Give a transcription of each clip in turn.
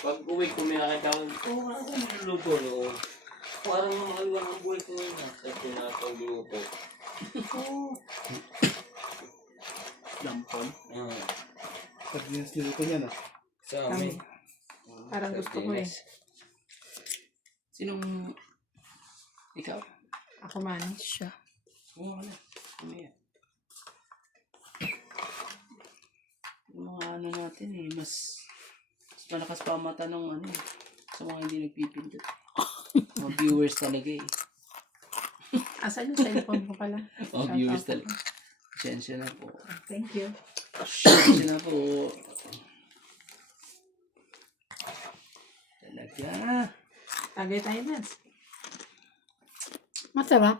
Pag uwi ko, may nakita ko, ako niluluto, no? Parang makaliwan ang buhay ko ngayon, sa pinapagluto. Dampon. Ah, Sardinas niluto niya na. sa amin. Parang gusto ko eh. Sinong... Ikaw? Ako man. Siya. Oo, ano? Ano yan? Yung mga ano natin eh, mas malakas pa ang mata ng ano eh, sa mga hindi nagpipindot. Mga viewers talaga eh. Asan yung cellphone ko pala? Mga viewers talaga. Sensya na po. Thank you. Sensya na po. Talaga. Tagay tayo, Nats. Masarap.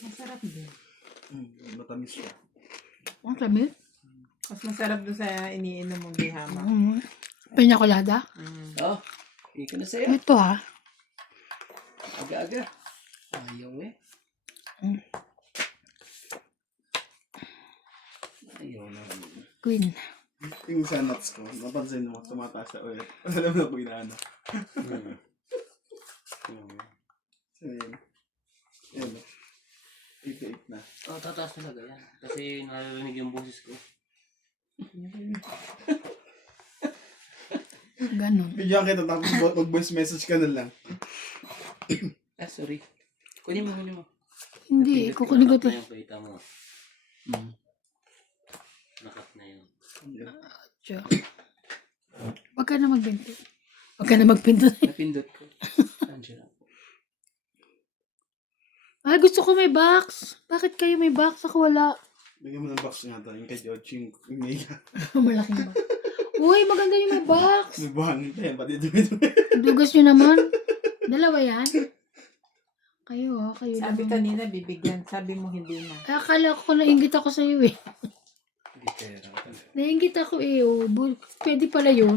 Masarap din. Matamis siya. Ang tamis. Mas masarap doon sa iniinom mong bihama. Pinya colada. Oh, ika na sa'yo. Ito ha. Aga-aga. Ayaw eh. Ayaw na. Queen. Yung sa nuts ko, napansin mo, tumataas na ulit. Alam na po inaano. So yun. Yun. 88 na. Oh, tataas talaga yan. Kasi naririnig yung boses ko. Ganon. Bigyan kita tapos mag-voice message ka na lang. Ah, sorry. Kunin mo. Hindi. Kukunin ko to. Nakat na yung kita mo. Nakat na yun. Diyo. Huwag ka na magbinto. Huwag ka na magpinto. Napindot ko. Saan po? Ay, gusto ko may box. Bakit kayo may box? Ako wala. Bigyan mo ng box nga to. Yung kay George, yung mega. Malaking box. Uy, maganda yung may box. May buhangin pa yan. Pati dumi. Dugas nyo naman. Dalawa yan. Kayo Sabi naman. kanina bibigyan. Sabi mo hindi na. Ay, akala ko nainggit ako sa'yo eh. Gitera. Nainggit ako eh. Oh. Pwede pala yun.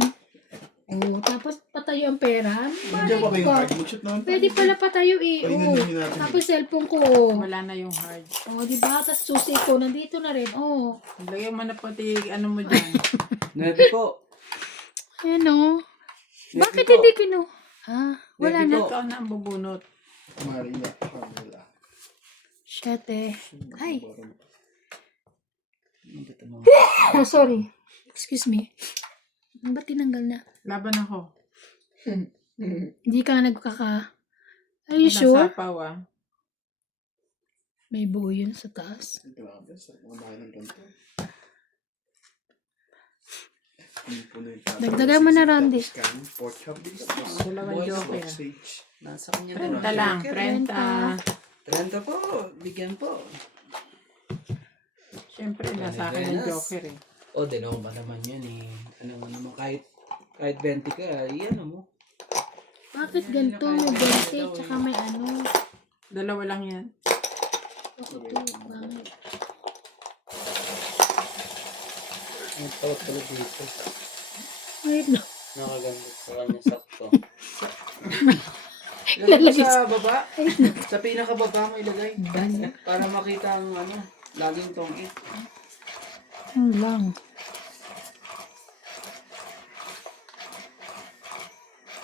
Oh, tapos patayo ang pera. Nandiyan pa ba yung card? Mag-shoot naman. Pwede pala patayo eh. Oh. Painunin natin. Tapos cellphone ko. Oh, Wala na yung hard. diba? Tapos susi ko. Nandito na rin. Oh. Lagyan mo na pati ano mo dyan. Nebi po. Ayan oh. Bakit po. hindi kinu? Wala Nebi na. po. Ikaw na ang bubunot. Maria. Pamela. Shate. Ay. Ano Oh, sorry. Excuse me. Ba't tinanggal na? Laban ako. Hindi ka nagkaka... Are you sure? Nasapaw ah. May buo yun sa taas. Grabe. Sa mga bahay ng ganito. Dagdagan mo na, Randy. Scan, pork chop, Dalawang Boys, joker. sausage. Nasa kanya din. 30 lang. 30. 30 po. Bigyan po. Siyempre, nasa akin ang joker eh. O, dalawang ba naman yan eh. Ano naman, kahit 20 ka, yan mo. Bakit ganito? May 20, tsaka may ano. Dalawa lang yan. Ako to, bangit. Ang tawag pala dito. Wait no. Nakaganda sa kanya sakto. Lalagay Ilagay mo sa baba. Sa pinakababa mo ilagay. Para makita ang ano, laging tongit. Yun lang.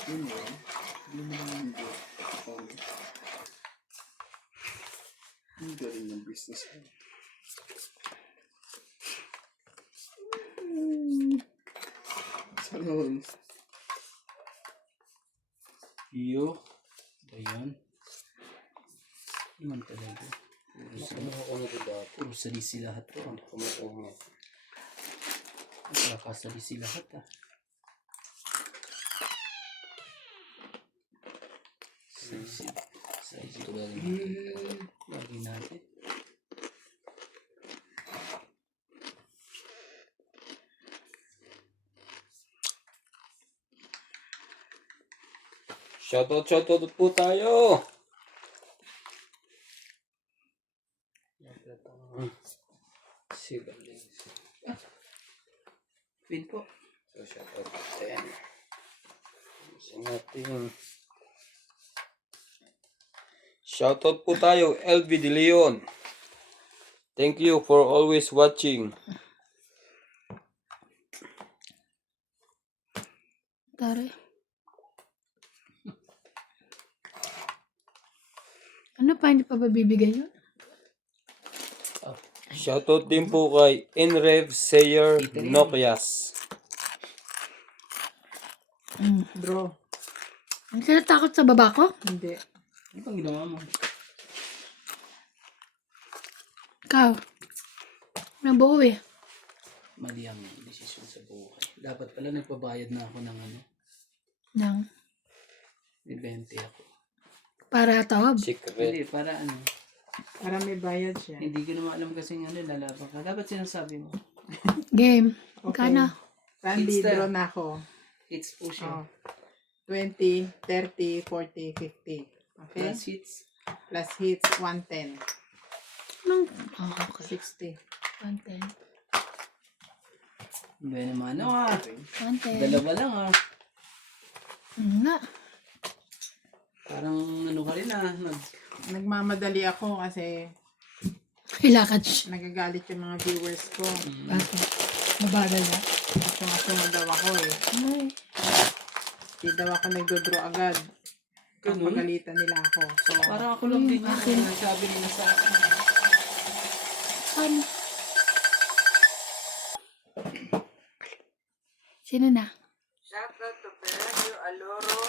Yun yun. Hindi mo lang yung buo. Ang galing ng business mo. Sana all. Iyo. Ayan. Naman talaga. Puro salisi lahat to. Nakasalisi lahat ah. Salisi ito lagi natin. Shoutout po tayo! Pin po. So, shoutout po tayo. Sa natin. Shoutout po tayo, LV De Leon. Thank you for always watching. Tari. Ano pa, hindi pa ba bibigay yun? Shoutout din po kay Enrev Sayer Nokias. Draw. Ang tinatakot sa baba ko? Hindi. Ano pang ginawa mo? Ikaw. Nabuo eh. Mali ang desisyon sa buhay. Dapat pala nagpabayad na ako ng ano. Nang, May 20 ako. para tawag. Secret. Hindi, para ano. Para may bayad siya. Hindi ko naman alam kasi ano, lalaban ka. Dapat sinasabi mo. Game. Okay. Kana. Randy, Hits na. draw na ako. Hits po siya. Oh. 20, 30, 40, 50. Okay? Plus hits. Plus hits, 110. Anong, okay. 60. 110. Hindi naman ano ah. 110. Dalawa lang ah. Nga. Parang ano ka rin ah. Nagmamadali ako kasi Ilakad siya. nagagalit yung mga viewers ko. Bakit? Mabagal na. Sunod daw ako eh. Ay. Hindi daw ako nagdodraw agad. Ganun? Pagalitan nila ako. So, Parang ako lang din akin. yung nagsabi nila sa akin. Ano? Sino na? Shoutout to Perenio Aloro,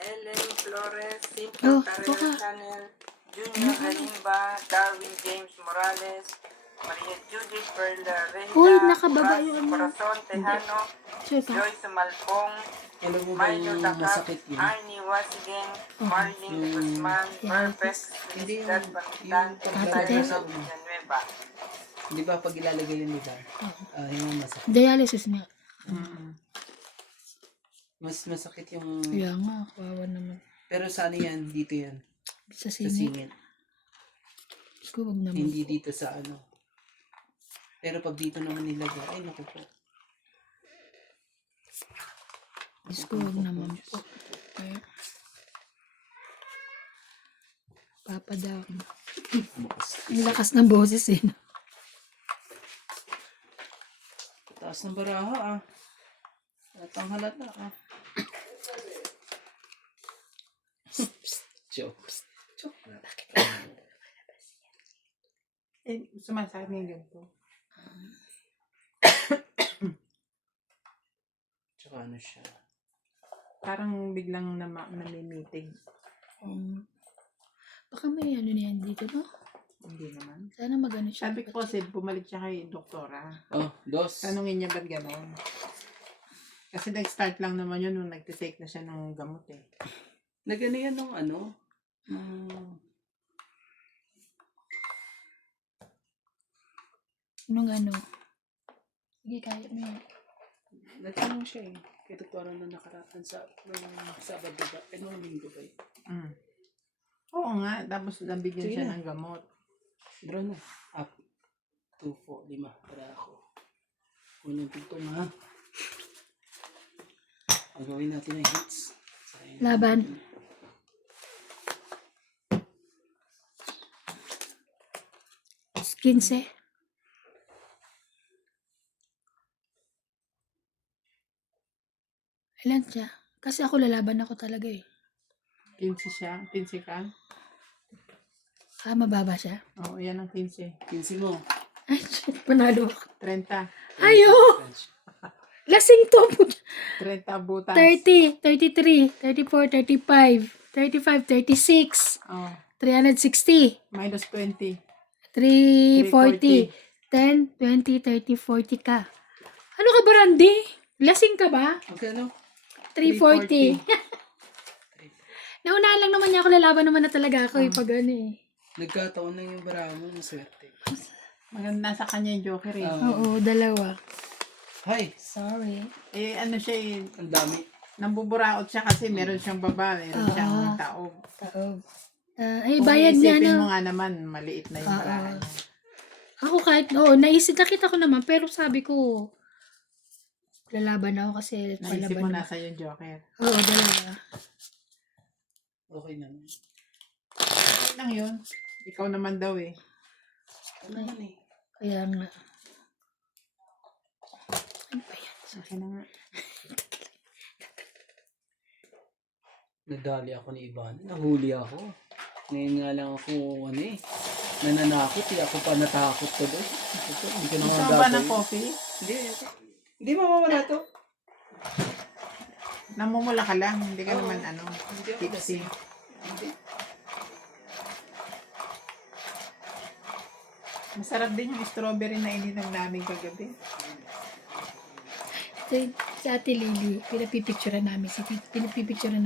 Ellen Flores, Oh, Cynthia Carrera baka. Channel, Junior Galimba, Darwin James Morales, Maria Judith Perla Reina, Uy, nakababa yung ano. Corazon Tejano, Sure ka? Joyce Malpong, Alam mo ba Milo yung Takat, masakit yun? Arnie Wasigen, Oh. Marlene Guzman, Yeah. Perfect, Hindi yung- Felicidad Pantan, yung pagkatay Tyler sa Villanueva. Di ba pag ilalagay yung nila? Yung masakit. Dialysis nga. Mas masakit yung... Kaya nga, kawawa naman. Pero saan yan? Dito yan. Sa Sa singit. singit. Diyos ko, wag naman. Hindi dito sa ano. Pero pag dito naman nilagay, ay naku po. Diyos ko, wag naman po. Kaya. Papadam. Ang lakas ng boses eh. Taas ng baraha ah. At ang halata ah. Joke. Joke na. eh, sumasabi ng ganito. Tsaka ano siya. Parang biglang namimitig. Baka may ano na yan dito, no? Hindi naman. Sana magano siya. Sabi ko kasi bumalik siya kay doktora. Oh, dos. Tanungin niya ba't gano'n? Kasi nag-start lang naman yun nung nag-take na siya ng gamot eh. Nagano yan nung ano? Nung... Anong ano? Sige, kaya mo yan. Nagtanong siya eh. Kay doktora na nakaraan sa nung Sabado ba? Eh, nung Linggo ba eh? Oo nga, tapos nabigyan Sige siya na. ng gamot. Draw na. Up. 2, 4, 5. Para ako. Unang tugtong ha. Gagawin natin ang hits. Sayang. Laban. Skinse. Ilan siya? Kasi ako lalaban ako talaga eh. 15 siya. 15 ka? Ah, mababa siya. Oo, yan ang 15. 15 mo. Ay, shit, panalo ako. 30. Ayo! Lasing to. 30 butas. 30, 33, 34, 35, 35, 36, Oh, 360, minus 20. 340, 10, 20, 30, 40 ka. Ano ka ba, Randy? Lasing ka ba? Okay, ano? 340. Nauna lang naman niya ako, lalaban naman na talaga ako pag ano eh. Nagkataon lang yung baraha mo. Maswerte. Maganda nasa kanya yung joker eh. Oo, dalawa. Hi! Sorry. Eh, ano siya eh, Ang dami. nambuburaot siya kasi meron siyang baba, meron siyang taob. Taob. Ay, Kung bayad niya iisipin na. mo nga naman, maliit na yung barahan niya. Ako kahit, nakita ko naman, pero sabi ko, lalaban ako kasi Naisip palaban mo naman. nasa yung joker. Oo, dalawa. Okay naman. Okay lang yun. Ikaw naman daw eh. Ano naman eh. Kaya nga. Ano ba yan? Okay na nga. Nadali ako ni Ivan. Nahuli ako. Ngayon nga lang ako, nananakot. Ako pa natakot ko doon. Hindi ko na Gusto nga mo ba ng gagawin. coffee? Hindi. Hindi mamamala to. Namumula ka lang. Hindi ka Oo. naman Hindi ako tipsy. lasing. Hindi. Masarap din yung strawberry na ininom namin kagabi. Sa Ate Lily, pinapipicturean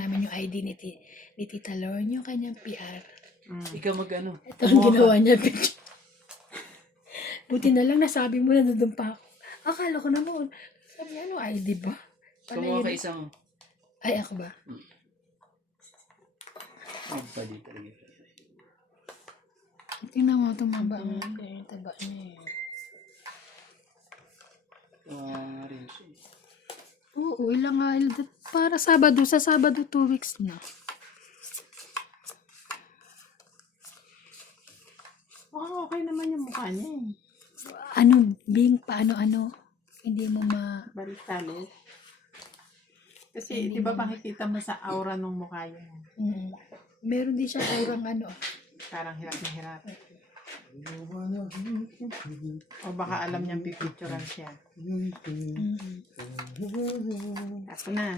namin yung ID ni Tita Lorne, yung kanyang PR. Ikaw mag-ano. Ito ang ginawa niya, picture. Buti na lang nasabi mo na doon pa ako. Akala ko naman, sabi ano, ID ba? Pala Kumuha ka yun. isang Ay, ako ba? magpali talaga. Tingnan mo, tumaba nga. Yung taba niya eh. Rin siya. Oo, ilang nga. Para Sabado, sa Sabado 2 weeks na. Okay naman yung mukha niya eh. Ano, Bing, paano-ano? Hindi mo Balik-talit. Kasi, di ba makikita mo sa aura ng mukha niya? Meron din siya aurang ano. Parang hirap na hirap. O baka alam niyang pipicturean siya. Ako na.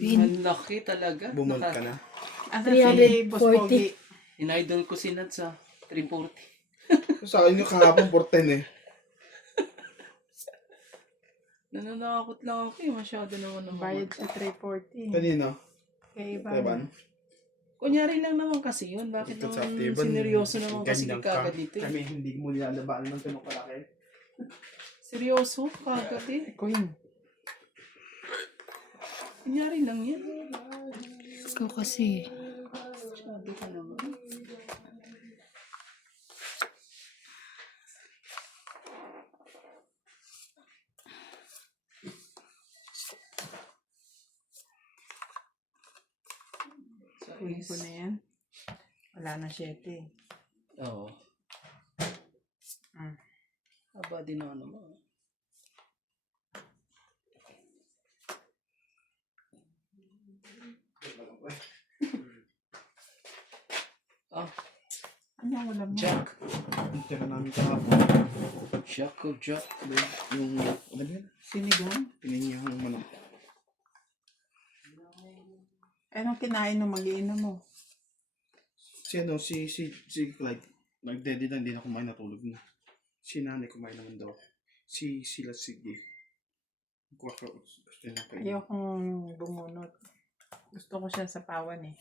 Ang laki talaga. Bumalik ka na. Asa si Boss 340. Pogi? In-idol ko si Nat sa 340. Sa akin yung kahapon 410 eh. Nananakot lang ako eh. Masyado naman ang Bayad sa 340. Kanino? Kay Evan? Ivan. Kunyari lang naman kasi yun. Bakit Ito sa naman Evan, sineryoso naman kasi ganyan kagad dito eh. Kami hindi mo nilalabaan ng tunok palaki. Seryoso? Kagad eh. Queen. Kunyari lang yan. Ikaw kasi. Masyado ka naman. Queen ko na yan. Wala na 7. Oo. Mm. Aba din ako naman. Ano yung wala mo? Jack. Ang tira namin kahapon. Jack of Jack. Yung, ano ba yun? Sinigang? Pininyo yung manok. Anong kinain nung mag-iinom mo? Si Clyde. Nag-daddy na, hindi na kumain, natulog na. Si nanay kumain naman daw. Sila sige. Gusto na kayo. Ayokong bumunot. Gusto ko siya sa pawan eh.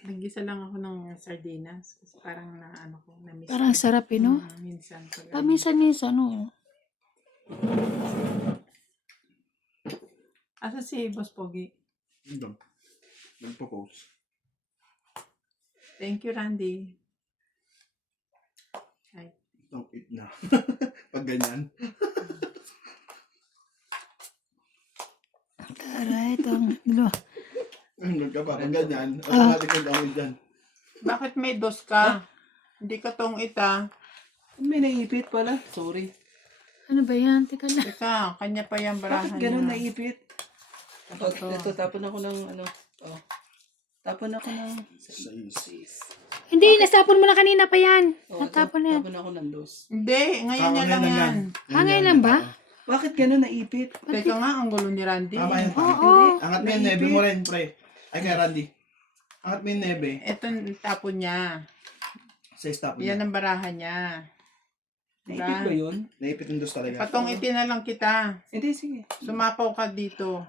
Nagisa lang ako ng sardinas. Kasi parang na-miss. Parang sarap eh, no? Minsan. Paminsan-minsan, no? Asa si Boss Pogi? Doon. Nagpo-post. Thank you, Randy. Ay, Don't eat na. Pag ganyan. Taray, itong, ano, Hanggang ka pa. Pag ganyan. Automatic mag-amoy dyan. bakit may dos ka? Hindi ka tong ita. May naipit pala. Sorry. ano ba yan? Teka lang. Teka, kanya pa yung barahan Bakit ganun niya. naipit? Ito, tapon ako ng ano. Oh. Tapon ako ng... Sais. Hindi, nasapon mo na kanina pa yan. Oh, Natapon na yan. Tapon ako ng dos. Hindi, ngayon niya lang yan. Ngayon lang ba? Bakit ganun naipit? Teka nga, ang gulo ni Randy. Tama yan. Oo. Angat mo yung nebe mo rin, pre. Ay, kay Randy. Angat mo yung nebe. Ito ang tapon niya. Sa stop Yan niya. ang barahan niya. Naipit ba yun? Naipit yung dos talaga. Patong iti na lang kita. Hindi, sige. Sumapaw ka dito.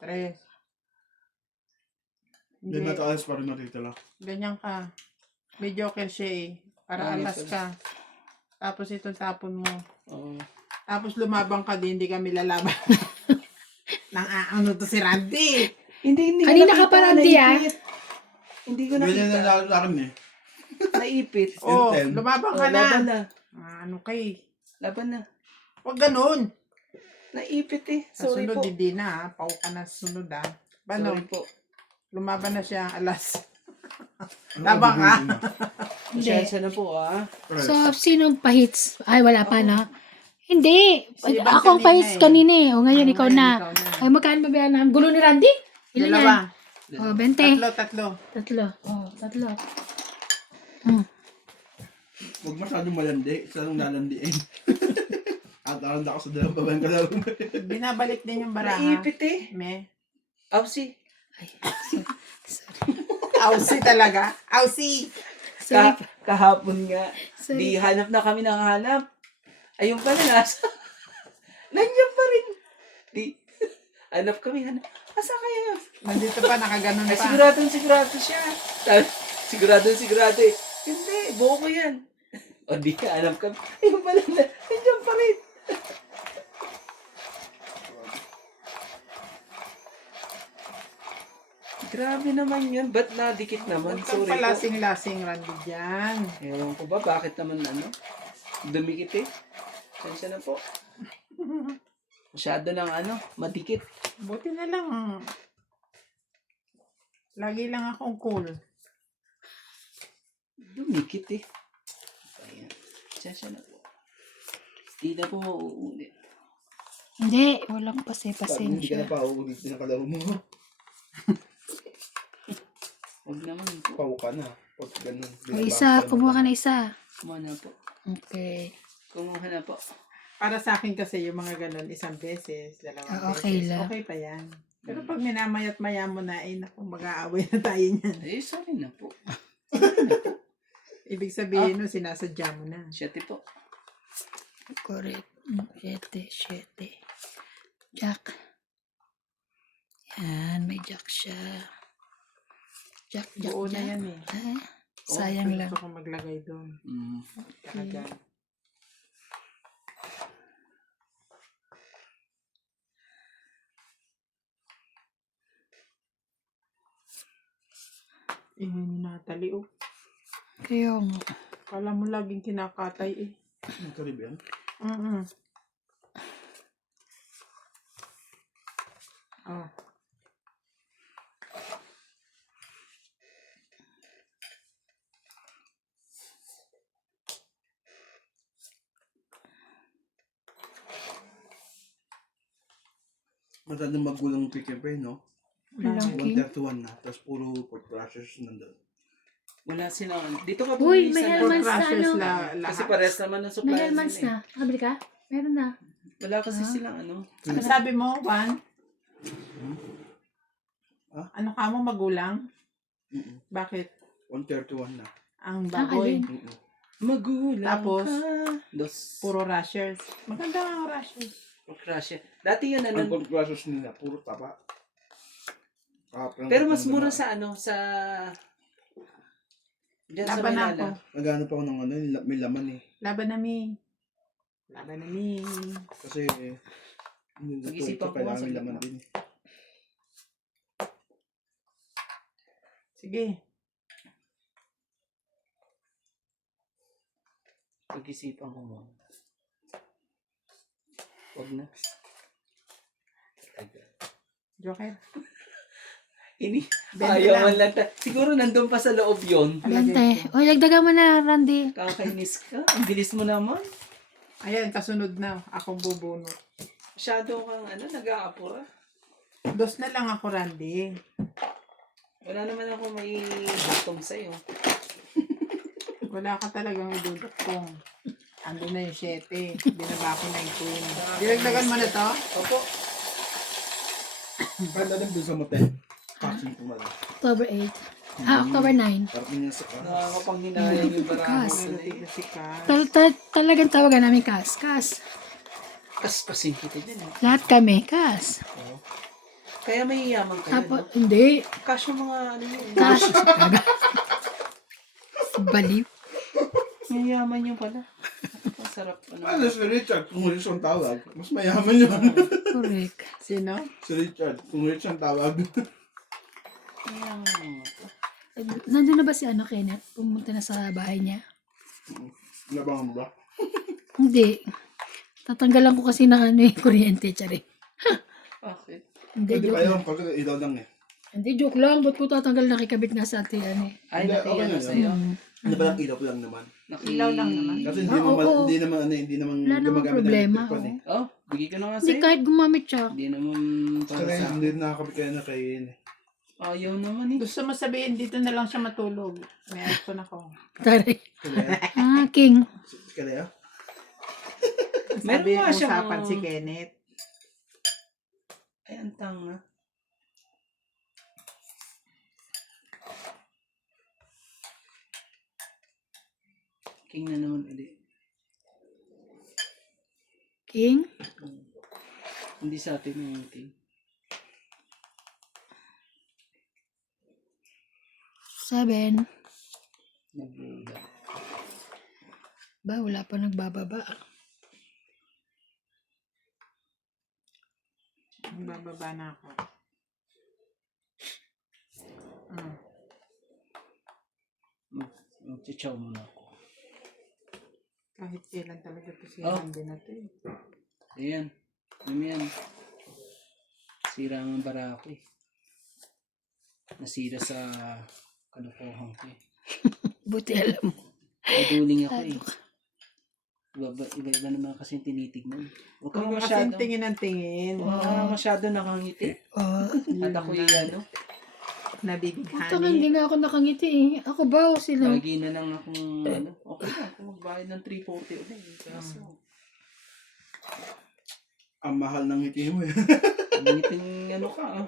3. Hindi na ito alas para natitala. Ganyan ka. May joker siya eh. Para Ah, alas yes, ka. Tapos itong tapon mo. Oo. Tapos lumabang ka din, hindi kami lalaban. Nang ano to si Randy. Hindi Kanina ko ka pa, nakita, Randy, naipit. Hindi ko Ganyan na nakita. sa akin eh. Naipit. Oh, Intel. lumabang Oh, ka na. laban na. Ano kay? Laban na. Huwag ganun. Naipit eh. Sa Sorry sunod, po. hindi na ha. Pau ka na sa sunod ha. Paano? Sorry po. Lumaban na siya alas. Ano Labang ka. Hindi. Pasensya na po ah. So, sinong pahits? Ay, wala pa na. Hindi. Si Ivan Ako ang kanina pahits eh. kanina eh. O ngayon, ikaw na. Ikaw na. Ay, magkano ba yan? Ang gulo ni Randy? Ilan Dalawa. yan? O, 20. Tatlo. Tatlo. O, tatlo. Huwag masyadong malandi. Isa lang lalandiin. At aranda ako sa dalawang babaeng kalaro. Binabalik din yung baraha. Naipit eh. Me. Ausi. Ay, sorry. Aussie talaga. Aussie. Sorry. Kahapon nga. Sorry. Di hanap na kami ng hanap. Ayun pala nasa. Nandiyan pa rin. Di. Hanap kami. Asa kaya yun? Nandito pa, nakaganon Ay, pa. sigurado siya. Sigurado eh. Hindi, buo ko yan. O di ka, alam ka. Ayun pala na. Nandiyan pa rin. Grabe naman yan. Ba't nadikit naman? Huwag kang Sorry po. palasing-lasing, Randy, dyan. Ewan ko ba, bakit naman dumikit eh. Sensya na po. Masyado ng madikit. Buti na lang. Lagi lang akong cool. Dumikit eh. Ayan. Sensya na po. Hindi na po mauulit. Hindi, walang Hindi ka pasensya. na pa uulitin ang kalaro mo. Huwag naman po. Pau ka na. Pag ganun. O, isa. Kumuha ka na isa. Kumuha na po. Okay. Kumuha na po. Para sa akin kasi yung mga ganun, isang beses, dalawang Okay beses. lang. Okay pa yan. Pero pag minamayat maya mo na, ay naku, mag-aaway na tayo niyan. Eh, sorry na po. Ibig sabihin, no, sinasadya mo na. Siyete po. Correct. 7. Jack. Yan, may jack siya. Jack. Buo na yan eh. Ah, sayang lang. Gusto ko maglagay doon. Talaga. Ni Natalie, oh. Kaya nga. Kala mo laging kinakatay eh. Ang Caribbean. Oh. Matandang magulong pick and pay, no? Walang king. 131 na. Tapos puro pork crushers nandun. Wala silang. Dito ka Uy, may sa- Hellman's Pork na crushers ano. lahat. Kasi pares naman ng supply. May Hellman's nila na. Nakabili ka? Meron na. eh. Wala kasi silang Ano sabi mo, Juan? Ano ka mo magulang? Mm-mm. Bakit? 131 na. Ang Ang baboy. alin? Mm-mm. Magulang Tapos, ka. Dos. Puro rushers. Maganda ang rushers. Pork crusher. Dati yun Ang pork crushers nila, puro taba. Pero mas mura sa sa diyan sa Laban na ako. Maynila. Nagano pa ako ng may laman eh. Laban na mi. Laban na mi. Kasi, Nag-isipan ko kailangan nga sa may laman gitna. din. Sige. Pag-isipan ko mo. Huwag na. Joker. Ini. Bente Ayaw lang. man lang. Siguro nandun pa sa loob yon. Bente. Uy, lagdagan mo na, Randy. Kakainis ka. Ang bilis mo naman. Ayan, kasunod na. Akong bubunot. Masyado kang nag-aapura. Dos na lang ako, Randy. Wala naman ako may butong sa'yo. Wala ka talagang idudot kong. Ando na yung 7. Binaba ko na yung 2. Dilagdagan mo na to? Opo. Kanda din dun sa motel. Pasin ko mali. October 8. October 9. Parang niya sa karas. Nakakapanghinayang yung barako. Kas. Narating na si Kat. Talagang tawagan namin Kas. Kas. Kaspasin kita dyan. Lahat kami, Kas. Kaya may yaman kayo. Tapos, No? hindi. Cash yung mga yun. Kas. Baliw. May yaman yung pala. Masarap. Ano si Richard, kung Rich ang tawag, mas mayaman yun. Correct. Sino? Si Richard, kung Rich ang tawag. Mayaman yung mga to. Nandun na ba si Kenneth? Pumunta na sa bahay niya? Nabangan mo ba? Hindi. Tatanggalan ko kasi ng ano kuryente, tsari. Bakit? Hindi, Pwede joke pa yun, lang. pag ilaw lang eh. Hindi, joke lang. Ba't ko tatanggal nakikabit nga sa atin, ano eh. Ay, Hindi, natiya okay na na sa'yo. Ano ba lang, ilaw lang naman. Ilaw lang naman. Kasi oo. hindi naman Wala namang gumagamit ng problema, electric fan eh. Oh, bigay ko na nga Hindi, sa'yo. kahit gumamit siya. Hindi naman para Kaya sa hindi nakakabit kaya na kayo yun eh. ayaw naman eh. Gusto mo sabihin, dito na lang siya matulog. May aircon ako. Tari. Kaya, King. kaya, Meron Sabi nga ang siyang- usapan si Kenneth. Ay, ang tanga. King na naman ulit. King? Hindi sa atin yung king. 7. Nagbuda. Ba, wala pa nagbababa. Bababa na ako. Magchichaw muna ako. Kahit kailan talaga to si Oh. Randy na to eh. Ayan. Alam yan. Sira ang bara ko eh. Nasira sa kalokohan ko eh. Buti alam mo. Naduling ako eh. Iba-iba naman kasi yung tinitignan. Huwag kang Huwag masyado. kasing tingin ng tingin. Huwag kang masyado nakangiti. At ako yung ano. Puta, Nabibighani. hindi nga ako nakangiti eh. Ako ba o sila? Lagi na lang akong ano. Okay na ako magbayad ng 340 ulit. Kaso. ang mahal ng ngiti mo eh. Ang ngiting ano ka ah.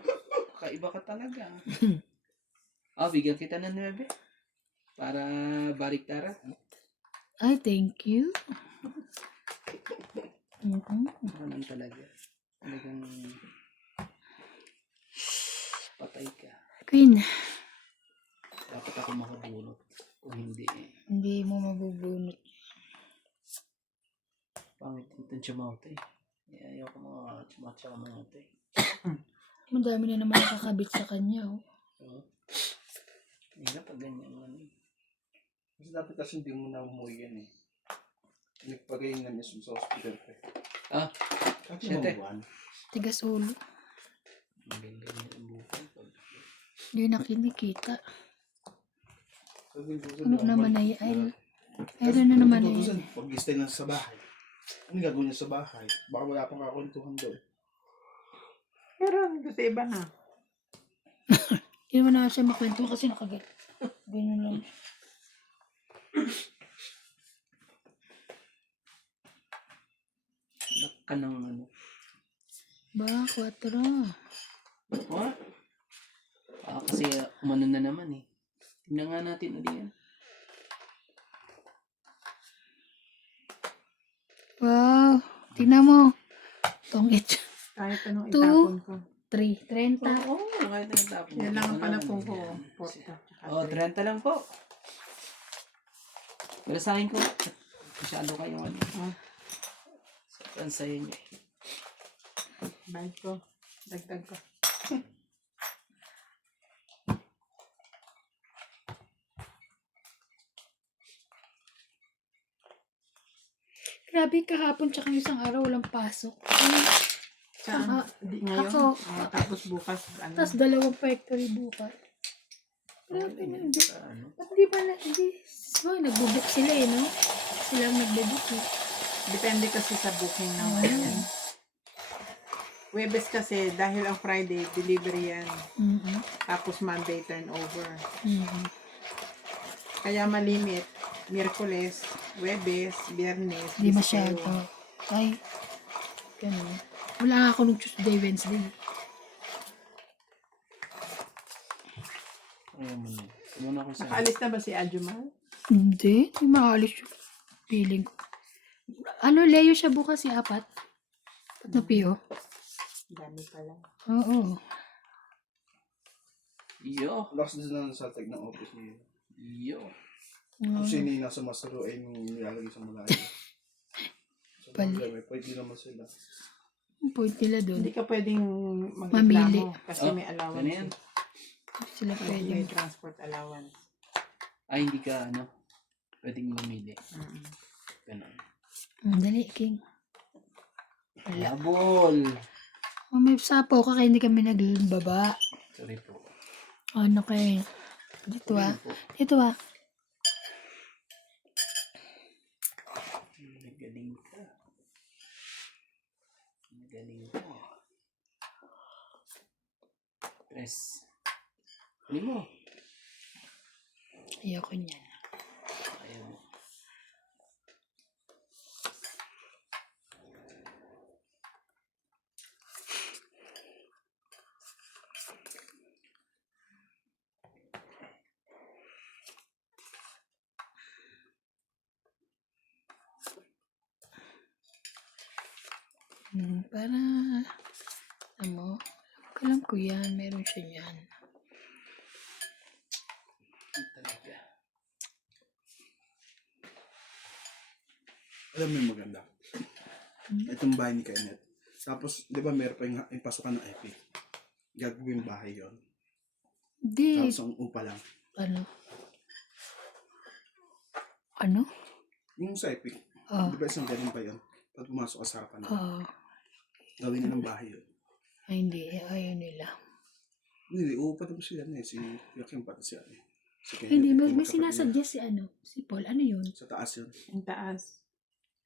Kaiba ka talaga. Bigyan kita ng 9. Para baliktara. Ay, thank you. Ganun talaga. Talagang patay ka. Queen, Dapat ako makabunot. Kung hindi eh. hindi mo mabubunot. Pangit itong chumaute eh. Ayaw ko mga chumaute. Madami na naman nakakabit sa kanya. Oh. So, hirap pag ganyan ano. Kasi dapat kasi hindi mo na umuwi yan eh. Nagpagayin na mismo sa hospital ka. Kahit Siyete. buwan. Tigas ulo. Ganyan ang buhay. Hindi na kinikita. Sabi ko, Ano naman na yan? Ay, ano na naman na yan? Pag-stay lang sa bahay. Ano gagawin niya sa bahay? Baka wala pang kakuntuhan doon. Pero gusto iba na. Hindi naman na siya makwento kasi nakagat. Ganyan lang. Anak ka ng ano. Ba, 4. What? Kasi umano na naman eh. Tingnan nga natin ulit yan. Wow. Tingnan mo. Tongit. Kahit anong Two. itapon ko. 3. 30. Oo, kahit na tapos. Yan lang ang panapong ko. Porta. Oo, 30 lang po. Pero sa akin ko, masyado kayong ano. Ang sayo niyo eh. Bike ko. Dagdag ko. Grabe kahapon tsaka isang araw walang pasok. Saan? Saka, Di ngayon. ako. Tapos bukas. Ano? Tapos 2 factory bukas. Grabe na, hindi. Ano? Ba't di ba na, hindi. Oh, nagbubuk sila eh, no? Sila ang nagbubuk eh. Depende kasi sa booking ng ano yan. Webes kasi dahil ang Friday, delivery yan. Mm-hmm. Tapos Monday, turnover. Mm-hmm. Kaya malimit. Miyerkules, Webes, Biyernes, Hindi Bispeyo. masyado. Ay, ganun. Wala nga ako nung Tuesday, Wednesday. Ayaw mo na. Kumuna ko sa... Nakaalis na ba si Ajumal? Hindi, hindi maalis yung feeling ko. Ano, Leo siya bukas si 4? Na PO? Dami pala. Oo. Yo. Last din na sa tag ng office niya. Yo. Kung sino yung nasa masaro ay yung nilalagay sa malayo. So, Pali. pwede naman sila. Ang point nila doon. Hindi ka pwedeng Mamili. magreklamo kasi Oh, may allowance. ano yan? Sila May pwede. transport allowance. Ay, hindi ka ano. Pwedeng mamili. Mm. Ganun. Dali, King. Habol. May sapo ka kaya hindi kami nagbaba. Sorry po. Ano kay? Dito ah. Dito ah. Magaling ka. Magaling ka. Press. Huli mo. Ayoko niyan. Ayaw mo. Para, alam ko yan. Meron siya yan. Talaga. Alam mo yung maganda. Itong bahay ni Kenneth. Tapos, di ba meron pa yung pasukan ng Epic. Gagawin bahay yon. Hindi. Tapos ang upa lang. Ano? Ano? Yung sa Epic. Oh. Di ba isang ganun pa yun? Pag pumasok ka sa harapan nila. Oo. Gawin na ng bahay yun. Ay, hindi. Ayaw nila. Hindi, uupa na po sila na eh. Si Joaquin pati siya eh. Si Kenneth, Hindi, may yung magkapatid sinasadya si si Paul. Ano yun? niya. Sa taas yun. Ang taas.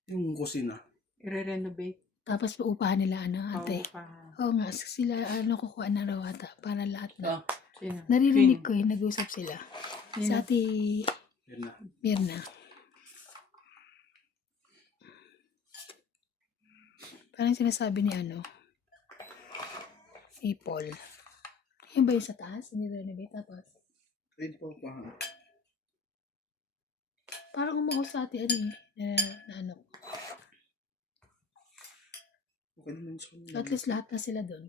Yung kusina. I-renovate. Tapos paupahan nila, ate. Paupahan. Oo nga, sila, kukuha na raw ata. Para lahat na. Ah, Sino? Naririnig ko nag-usap sila. Sino? Sa ati Yun na. Mirna. Parang sinasabi ni ni Paul. Yun ba yung sa taas? Nire-renovate tapos? Ayun po pa. Parang umuho sa ati na Okay naman siya. At least lahat na sila doon.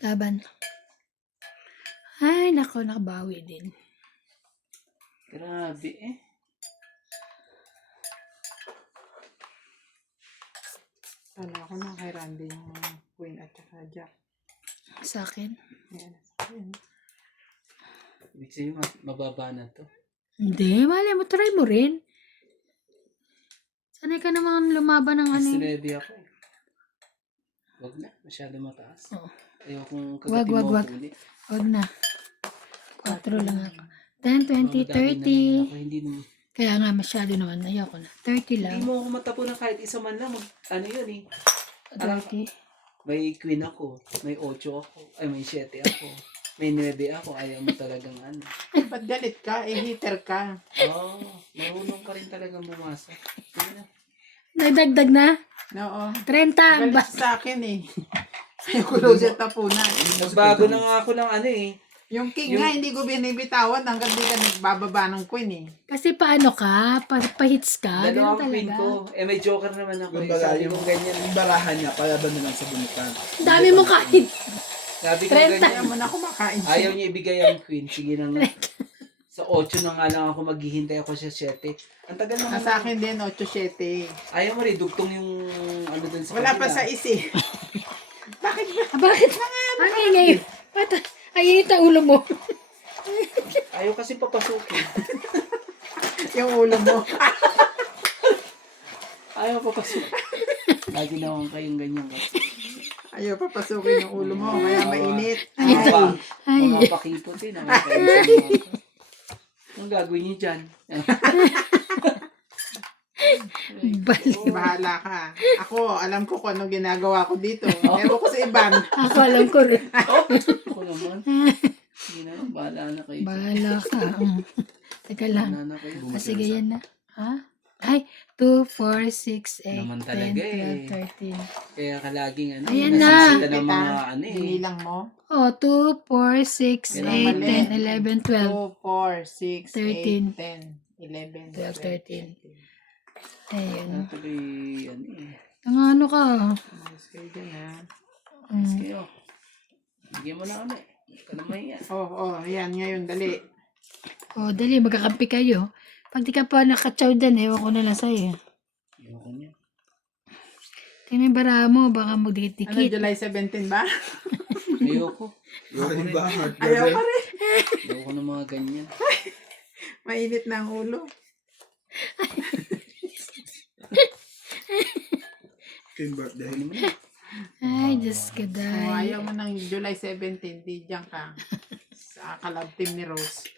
Laban. Ay, nako, nakabawi din. grabe eh. Kala ko na kay Randy yung Queen at saka Jack. Sa akin. Yan. Yan. Ibig sabihin, mababa na to. Hindi, mali mo. Try mo rin. Sanay ka naman lumaban ng Mas ready ako eh. Wag na, masyado mataas. Oo. Ayokong Wag, kagatin mo wag. ako ulit. Huwag na. 4 lang ako. 10, 20, Mga dami na naman 30. ako, hindi naman. Kaya nga, masyado naman. Ayoko na. 30 lang. Hindi mo ako matapunan kahit isa man lang. Ano yun eh. 30. May queen ako. May 8 ako. Ay, may 7 ako. May 9 ako. Ayaw mo talagang ano. Ba't galit ka? Heater ka. Oo. Marunong ka rin talagang bumasa. Sige na. Nagdagdag na? Oo. 30. Galit sa akin eh. Sa'yo ko daw siya tapunan. Nagbago na nga ako ng ano eh. Yung king nga, hindi ko binibitawan hanggang di ka nagbababa ng queen eh. Kasi paano ka? Pa-hits ka? Ganun Dalawang queen talaga. ko. Eh, may joker naman ako. Yung Eh. baga, Sabi yung, ko ganyan. yung barahan niya, palaban na lang sa bunutan. Ang dami mo kahit. Sabi ko 30. ganyan. Kaya mo na kumakain siya. Ayaw niya ibigay ang queen. Sige na nga. Sa 8 na nga lang ako maghihintay ako sa 7. Ang tagal naman. Sa akin din, 8-7. Ayaw mo rin, dugtong yung ano dun sa Wala pa kabila. sa isi. Bakit ba? Bakit? Ang ingay. Ayinit ang ulo mo. Ayaw kasi papasukin. Yung ulo mo. Ayaw papasukin. Lagi naman kayong ganyan kasi. Ayaw papasukin yung ulo mo. Kaya mainit. Mga pakipot eh. Anong gagawin niyo dyan? Bali. Bahala ka. Ako, alam ko kung anong ginagawa ko dito. Ewan ko sa iban. Ako alam ko rin. Ako naman. Hindi na, bahala na kayo. Bahala ka. Teka lang. Bahala na kayo. Sige, yan na. Ha? Ay, 2, 4, 6, 8, Naman 10, talaga eh. 12, 13. Kaya kalaging ano. Ayan nasisita na. ng mga ano eh. Binilang mo. Oh, 2, 4, 6, Yan ang 8, mali. 10, 11, 2, 12. 4, 6, 13. 8, 10, 11, 12, 13. Ayun. Tuloy, ano eh. Ang ano ka? Mas kayo dyan ha. Yes, kayo. Bigyan mo na kami. Kalamay yan. Yan ngayon, dali. Oh, dali, magkakampi kayo. Pag di ka pa nakatsaw dyan, ewan ko na lang sa'yo. Ayoko niya. Tingnan yung bara mo, baka Ano, magdikit-dikit. July 17 ba? Ayoko. Yung iba, heart Ayaw level. pa rin. Ayoko ng mga ganyan. Mainit na ang ulo. Yung birthday. Ano mo na? Ay, Diyos ko, Kung day. ayaw mo ng July 17, di dyan ka. Sa kalab team ni Rose.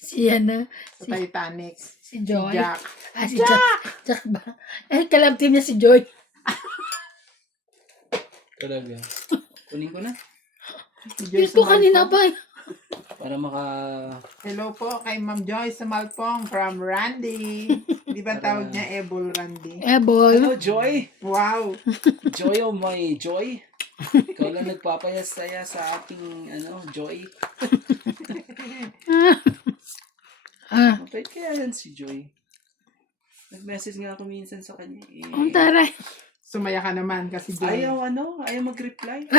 Si ano, Sa Titanic. si Joy. Jack. Ah, si Jack. Jack ba? Eh, kalab team niya si Joy. Talaga. Kunin ko na. Si Yun Joyce ko kanina Malpong. pa. Para maka... Hello po kay Ma'am Joyce Malpong from Randy. Di ba tawag niya Ebol Randy? Eh, boy. Hello, Joy! Wow. Joy oh my Joy. Ikaw lang nagpapayasaya sa aking Joy. Ah, Mapait kaya yan si Joy. Nag-message nga ako minsan sa kanya. ang taray. Sumaya ka naman kasi Joy. Ayaw mag-reply.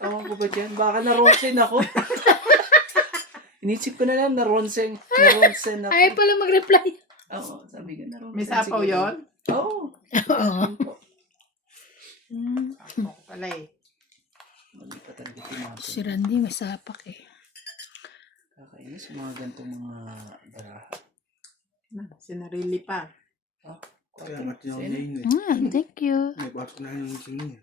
Tawag ko ba dyan? Baka na-ronsen ako. Inisip ko na lang na-ronsen ako. Ayaw pala mag-reply. Oo, sabi ko na-ronsen. May sapaw siguro. yun? Oo. Oo. Ako pala eh. Mali pa talaga tinato. Si Randy may sapak eh. Kakainis mga gantong mga baraha. Sinarili pa. Kaya nga tinawag Sino? niya yun eh. Thank you. May pasok na yung sino niya.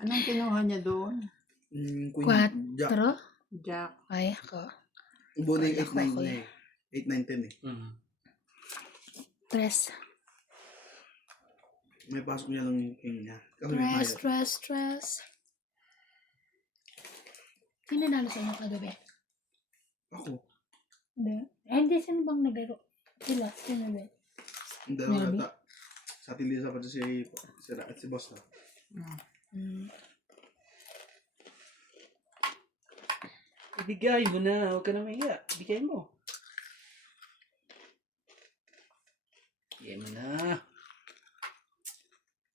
Anong kinuha niya doon? Queen Jack. Quatro? Jack. Ay, ako. Buo na yung Ako, 8-9 ako na eh. 8-9-10 eh. Tres. May pasok niya lang yung king niya. Kasi may Stress. Sino nalo sa inyo kagabi? Ako. Hindi. Hindi, sino bang naglaro? Sino ba? Ang dalawa Maybe. yata. Sa atin din sa pati si boss na. Ibigay mo na. Huwag ka na mahiya. Bigay mo. Bigay mo na.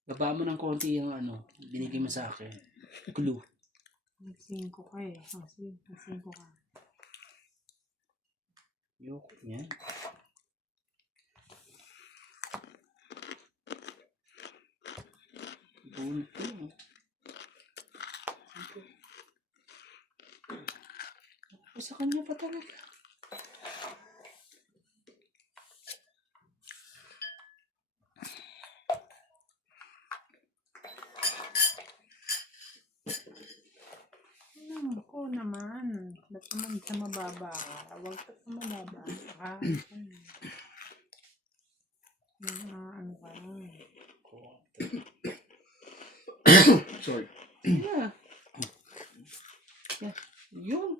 Baba mo ng konti yung binigay mo sa akin. Clue. 5 ka eh. Kasi 5 ka. Yok. Yan. Bulto. Sa kanya pa talaga. Ako naman. Ba't naman sa mababa ka? Huwag ka sa mababa. Ano ka? Sorry. Yeah. Yeah. Yun.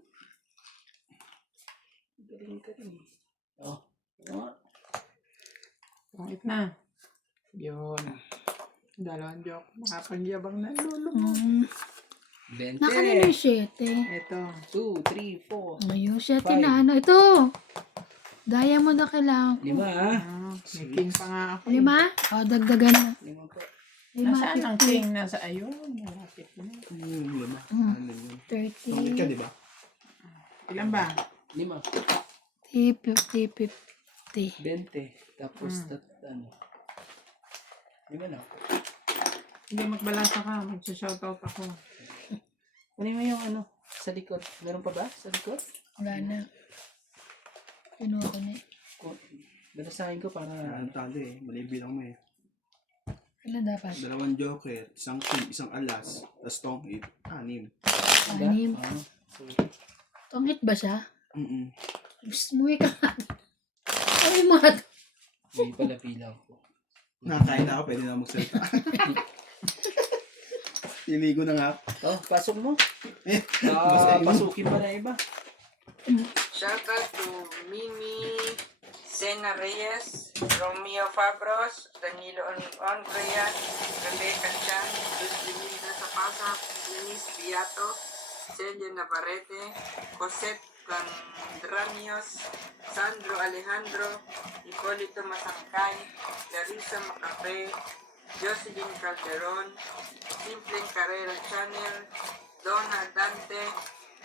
Galing ka rin. Oh. What? Pangit na. Yun. Dalawang joke. Makapagyabang na lolo mo. 20. Naka na yung 7. Ito. 2, 3, 4. Ngayon, 7 Five. na ano. Ito! Diamond na kailangan ko. 5 ah. May king pa nga ako. 5? O, dagdagan na. 5 pa. 5, Nasaan ang king? Nasa ayun. Malapit na. Yung lima. Mm. Ano yun? Pangit ka, 30. di ba? Ilan ba? 5. 50. 20. Tapos, ano. 5 na. Hindi magbalasa ka. Magsha-shoutout ako. Kunin mo yung sa likod. Meron pa ba sa likod? Wala na. Kinuha ko na eh. Balasahin ko para... Ano talo eh. Mali bilang mo eh. Ilan dapat? 2 joker, isang king, isang alas, tapos tong 8, 6. 6. Ah, Tongit ba siya? Mm-mm. Muwi ka nga. Ay, mga. Hindi pala bilang ko. Nakakain na ako, pwede na magsalita. Iligo na nga ako. Oh, pasok mo. Basta yun. Pasukin pa na iba. Shoutout to Mimi Sena Reyes, Romeo Fabros, Danilo Andrea, Rebecca Chan, Luz Linda Zapasa, Denise Beato, Celia Navarrete, Cosette Candranios, Sandro Alejandro, Hipolito Masangkay, Larissa Macape, Jocelyn Calderon, Simpleng Carrera Channel, Donna Dante,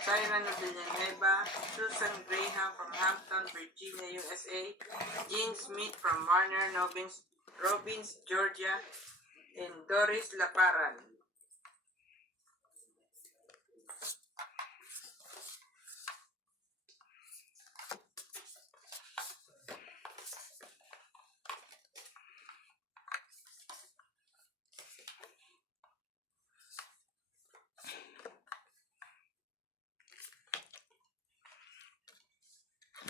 Tyra Villanueva, Susan Graham from Hampton, Virginia, USA, Jean Smith from Warner, Robbins, Georgia, and Doris Laparan.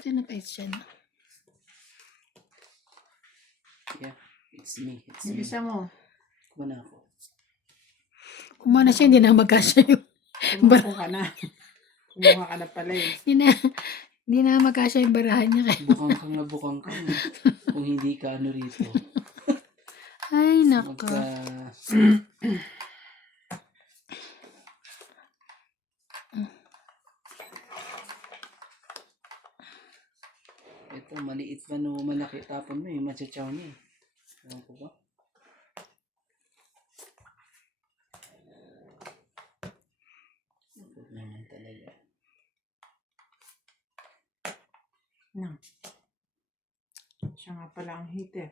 Sino pa siya na? Yeah, it's me. It's Yung me. isa mo. Kumana ako. Kumana siya, hindi na magkasya yung... Kumuha ka na. Kumuha ka na pala eh. Hindi na magkasya yung barahan niya. Bukang ka. Kung hindi ka ano rito. Ay, nako. Ito, maliit pa no malaki. Tapon mo eh, matsatsaw niya eh. Ewan ko ba? Ito naman talaga. No. Siya nga pala ang heater.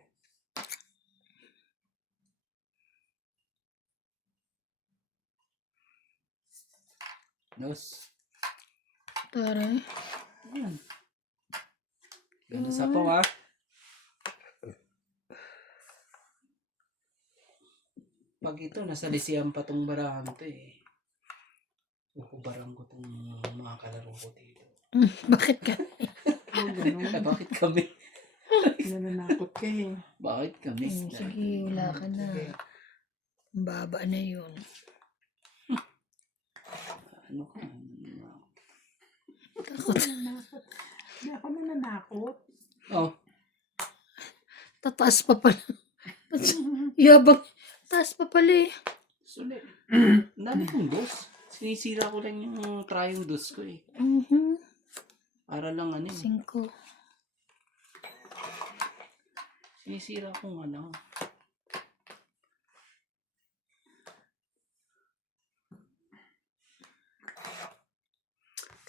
Nos. Taray. Ayan. Ganda sa paw ah. Pag ito, nasa lisiyan pa tong barahan to eh. Ukubarang ko tong mga kalaro ko dito. Bakit ka? Oh, ganun. Bakit kami? Nananakot ka eh. Bakit kami? Sige, wala ka na. Ang baba na yun. Ano ka? Takot. Hindi ako nananakot. Oh, Tataas pa pala. Yabang. Taas pa pala eh. sulit. Dami kong dos. Sinisira ko lang yung tryong dos ko eh. Para lang ano eh. 5. Sinisira kong ano.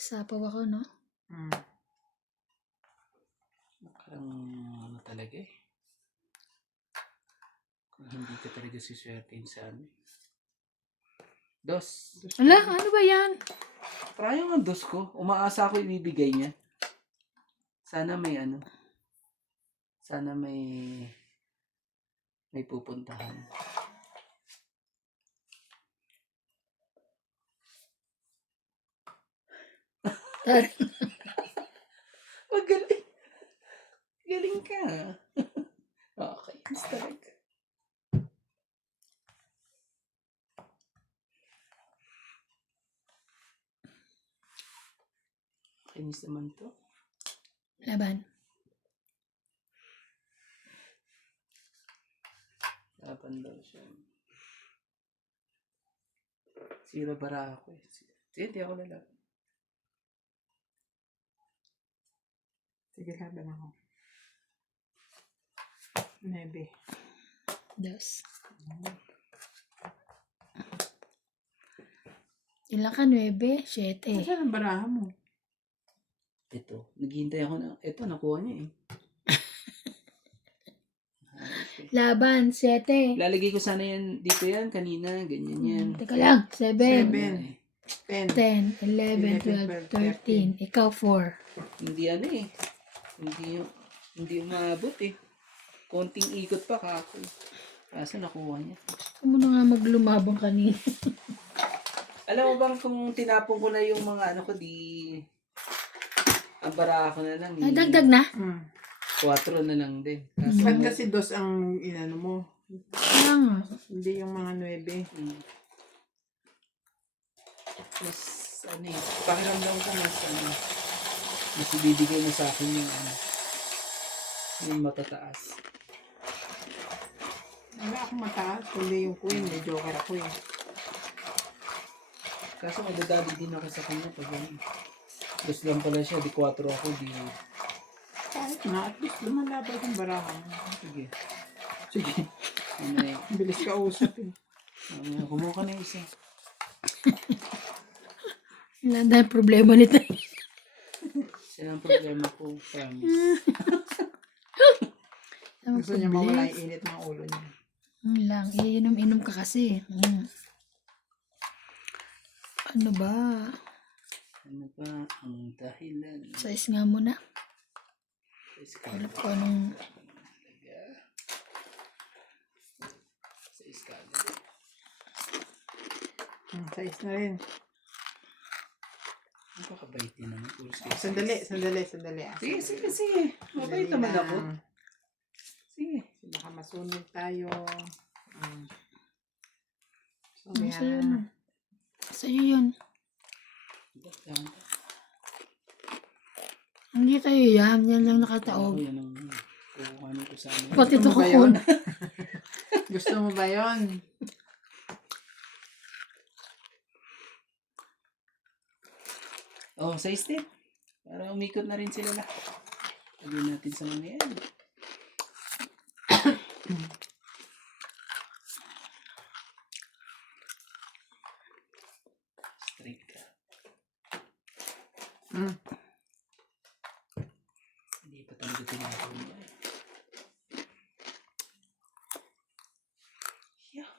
Sapaw ako, no? Parang ano talaga eh. Kung hindi ka talaga siswertein sa ano eh. Dos. Ala, ano ba yan? Tryong ang dos ko. Umaasa ako ibibigay niya. Sana may ano. Sana may pupuntahan. Taray. Magaling. Galing ka. Okay. Mas talaga. Kinis naman to. Laban. Laban daw siya. Sira bara ako eh. Sige, hindi ako lalaban. Sige, laban ako. 9. 2. Ilan ka? 9? 7. Saan ang barahan mo? Ito. Naghihintay ako na. Ito, nakuha niya eh. Laban, 7. Lalagay ko sana yan. Dito yan. Kanina. Ganyan yan. Teka lang, 7. 7. 10. 10, 11, 12, 13. Ikaw, 4. Hindi ano eh. Hindi umabot eh. Konting ikot pa kako. Kaso nakuha niya. Gusto mo na nga maglumabang kanina. Alam mo bang kung tinapon ko na yung mga ano ko ang bara ko na lang. Ay, dagdag na. 4 na lang din. Kaso, Ba't kasi 2 ang inano mo? Kaya nga. Hindi yung mga 9. mas ano eh. Pakiramdam ko mas ibibigay mo sa akin yung ano. Yung matataas. Wala akong mataas. Kundi yung queen. May joker ako eh. Kaso madadali din ako sa kanya pag ano. Dos lang pala siya. Di 4 ako. Di... Kahit na. At least lumalaban yung barahan. Sige. Sige. Ano eh. Ang bilis ka usap eh. Kumuha ka na yung isa. Wala dahil problema nito. Yan ang problema ko. Promise. Gusto niya mawala yung init ng ulo niya. Yun lang. Iinom-inom ka kasi. Ano ba? Ano ba ang dahilan? Size nga muna. Sa Wala ko anong... iskala. Size na rin. Napakabait din naman. Puro space. Sandali. Ah. Sige. Mabait Sandali naman lang. ako. Sige. Baka masunog tayo. So, Ano sa'yo yan. na? Sa'yo yun. Hindi tayo yan. Yan lang nakataob. Yan ang kukuhanin ko sa amin. Pati ito Gusto mo ba yun? kukun. Gusto mo ba yun? Oh, sa step. Para umikot na rin sila lahat. Lagyan natin sa mga yan. Straight ka. Hindi pa talaga tinatawag niya. Yeah.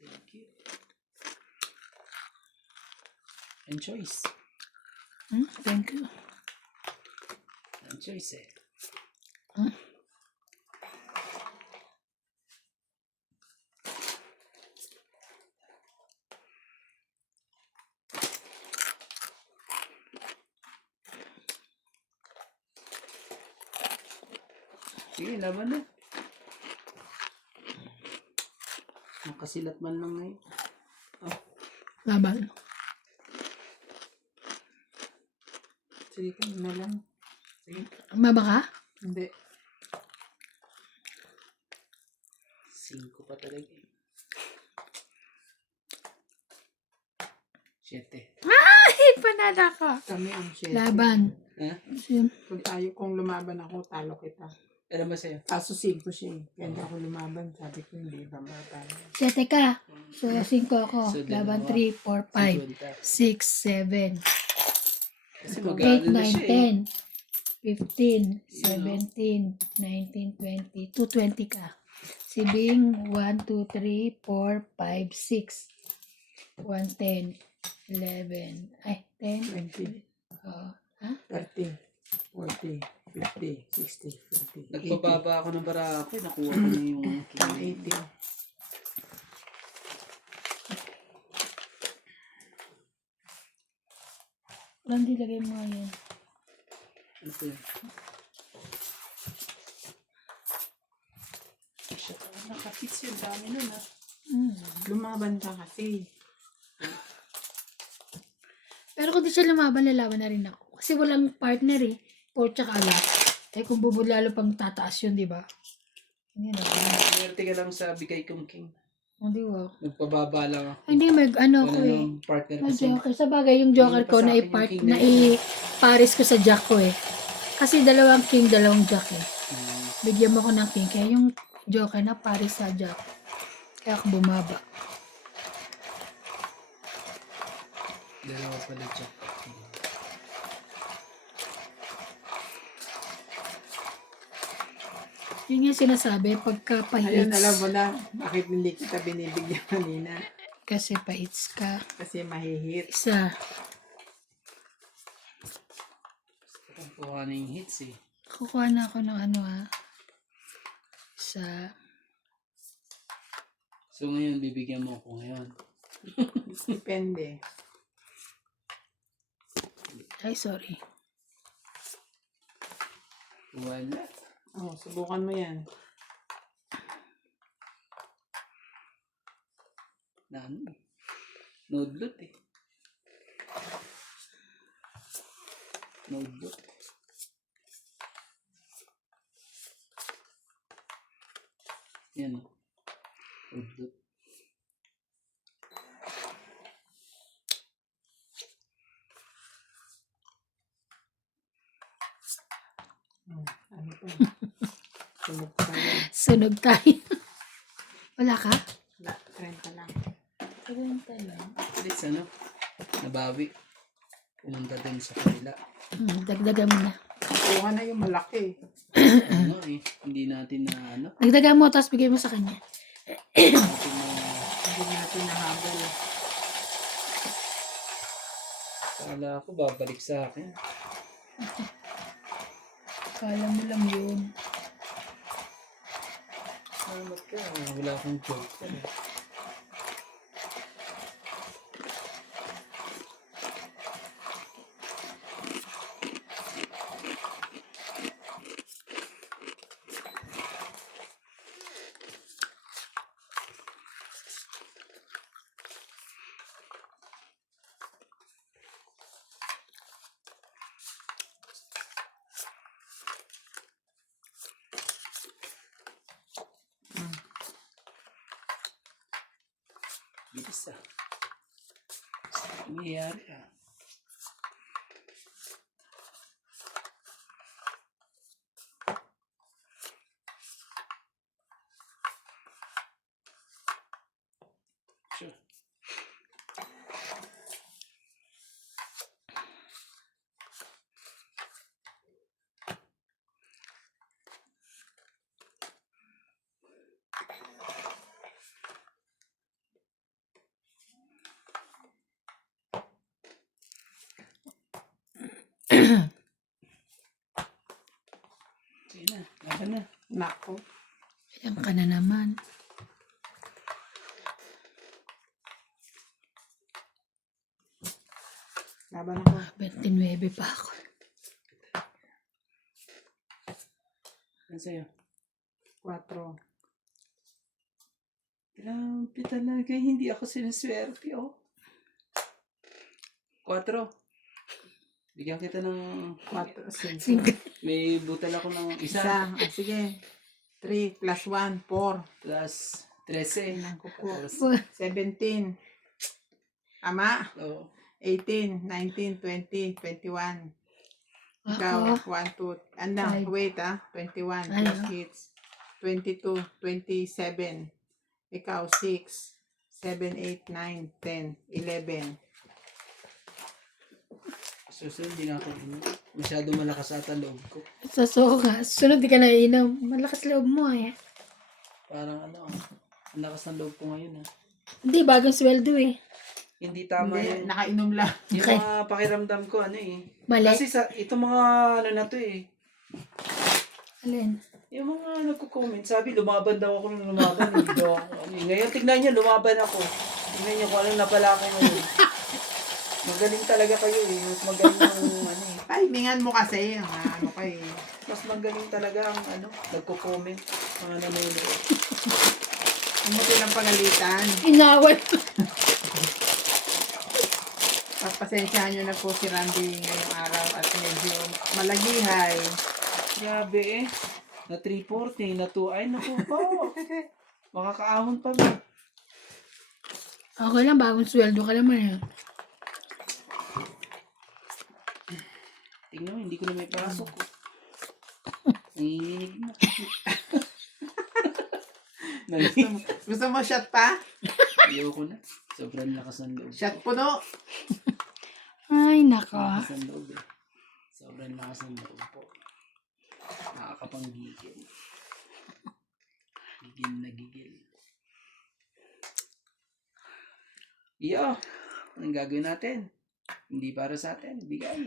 Thank you. And choice. Thank you. And choice eh. Sige, laban na. Nakasilat man lang ngayon. Laban. Sige ka na lang. Sige. Maba ka? Hindi. 5 pa talaga eh. 7. Ay, panada ka. Kami ang 7. Laban. Ha? Kung lumaban ako, talo kita. Alam ba sa'yo? Kaso 5 siya eh. Kaya hindi ako lumaban. Sabi ko hindi ba matalo. 7 ka. So, 5 ako. So, Laban dalawa. 3, 4, 5, 6, 7, Kasi 8, mag-ano na 9, siya eh. 10, 15, 17, 19, 20. 220 ka. Si Bing, 1, 2, 3, 4, 5, 6. 1, 10, 11. Ay, 10. 20, Oh. 30, 40, 50, 60, 70, 80. Nagpababa ako ng barako eh. Nakuha ko na yung Pang 80. Walang dilagay mo yan. Ano po yun? Shit, nakapits yun. Dami nun ah. Lumaban ka kasi. Pero kung di siya lumaban, lalaban na rin ako. Kasi walang partner eh. 4 tsaka alat. Eh kung bubud lalo pang tataas yun, di ba? Hindi na. Swerte ka lang sa bigay kong king. Hindi ba? Nagpababa lang ako. Hindi, ano Wala ko eh. nang partner May kasi. joker. Sa bagay, yung joker Hindi pa ko sa na akin yung i-part, king na na yun. i-paris ko sa jack ko eh. Kasi dalawang king, dalawang jack eh. Hmm. Bigyan mo ko ng king. Kaya yung joker na paris sa jack. Kaya ako bumaba. Dalawa pala dyan. Yun yung sinasabi, pagka Ayun, pahits. alam mo na, bakit hindi kita binibigyan kanina? Kasi pahits ka. Kasi mahihit. Isa. Ang kuha na yung hits eh. Kukuha na ako ng ano ha. Isa. So ngayon, bibigyan mo ako ngayon. Depende. Ay, sorry. Wala. Oh, subukan mo yan. Na ano eh. Nodlot eh. Nodlot. Yan o. Nodlot. Ano pa? Sunog tayo. Sunog tayo. Wala ka? Wala, 30 lang. 30 lang. At least ano, nabawi. Pumunta din sa kanila. Dagdagan mo na. Kuha na yung malaki. Ano eh, hindi natin na ano, Dagdagan mo, tapos bigay mo sa kanya. natin na, Hindi natin nahabol. kala ko babalik sa akin. Kala mo lang yun. Salamat ka, wala akong joke. Bilis ah. Nangyayari ah. Sure. Sige na, laban na. Nako. Ayan ka na naman. Laban ako. 29 pa ako. Yan sa'yo. 4. Grabe talaga, hindi ako sinuswerte, oh. 4. Bigyan kita ng... 4, 5. May butal ako ng Isa. isa. Sige. 3 plus 1, 4. Plus 13. Nang kuko. Tapos, 17. Ama. oh, 18, 19, 20, 21. Ikaw, Ako, 1, 2. Ano, Five. wait 21 Ano? plus kids. 22, 27. Ikaw, 6, 7, 8, 9, 10, 11. susunod din ako. Masyado malakas ata loob ko. sa soka. Sunod di ka na inom. Malakas loob mo eh. Parang ano, ang lakas ng loob ko ngayon, ha. Hindi, bagong sweldo eh. Hindi tama Hindi, yung, nakainom lang. yung Okay. mga pakiramdam ko, ano eh. Mali. Kasi sa, itong mga ano na to eh. Alin? Yung mga nagko-comment, sabi lumaban daw ako nung lumaban. Hindi daw ako. Ano, eh. Ngayon tignan niyo, lumaban ako. Tignan niyo kung anong napala ko ngayon. Magaling talaga kayo eh. Mas magaling yung ano eh. Timingan mo kasi. Ano kay. Mas magaling talaga ang ano, nagko-comment. Mga nanonood. Umuti lang pagalitan. Inawat. Pagpasensyahan nyo na po si Randy ngayong araw at medyo malagihay. Grabe eh. Na 340, na 2, ay naku po. Makakaahon pa ba? Okay lang, bagong sweldo ka naman eh. Tingnan mo, hindi ko na may pasok. Nanginginig na. Gusto mo shot pa? Ayoko na. Sobrang lakas ng loob. Shot puno. Ay, nako. Lakas ng loob eh. Sobrang lakas ng loob po. Nakakapanggigil. Gigil na gigil. Iyo, anong gagawin natin? Hindi para sa atin, bigay.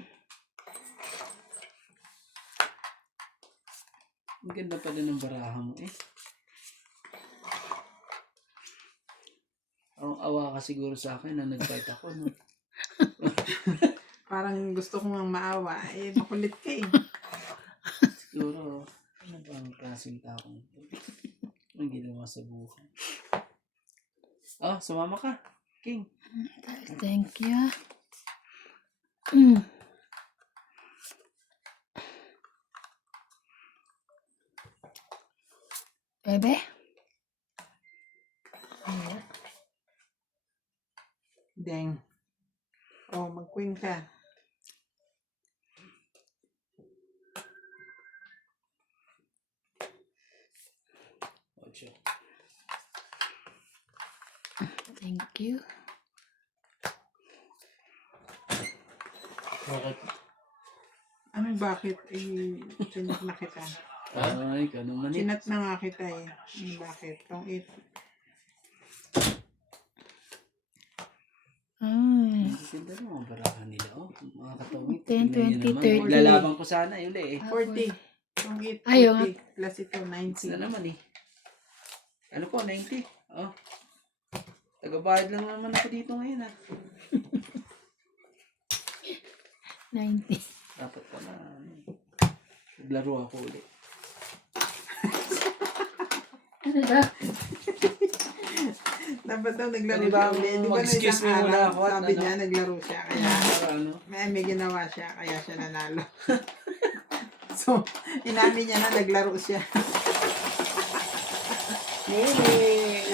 Ang ganda pala ng baraha mo eh. Ang awa ka siguro sa akin na nag-fight ako, no? Parang gusto ko nga maawa. Eh, makulit ka eh. Siguro, ano ba ang klaseng taong ito? Anong ginawa sa buhay? Oh, sumama ka, King. Thank you. Mm. Bebe? Deng. Oh, mag-queen ka. Ocho. Thank you. Bakit? Ano bakit? Eh, sinat na kita. Ay, ganun man eh. Sinat na nga kita eh. Bakit? Tong it. Ay. Ang ganda ng mga barahan nila, oh. Mga katawid. 10, Tingnan niyo 20, naman. 30. Maglalaban ko sana, yun eh. 40. Tong it. Ayaw 40. Plus ito, It's na 90. naman eh. Ano po, 90? Oh. Tagabayad lang naman ako dito ngayon, ah. 90. Dapat pala, ano, naglaro ako ulit. Ano ba? Dapat daw naglaro Pwede ba siya ulit. Di ba na mag-excuse isang me muna araw, ako at sabi ano? niya naglaro siya. Kaya Ano? may ginawa siya. Kaya siya nanalo. So, inamin niya na naglaro siya. Yay!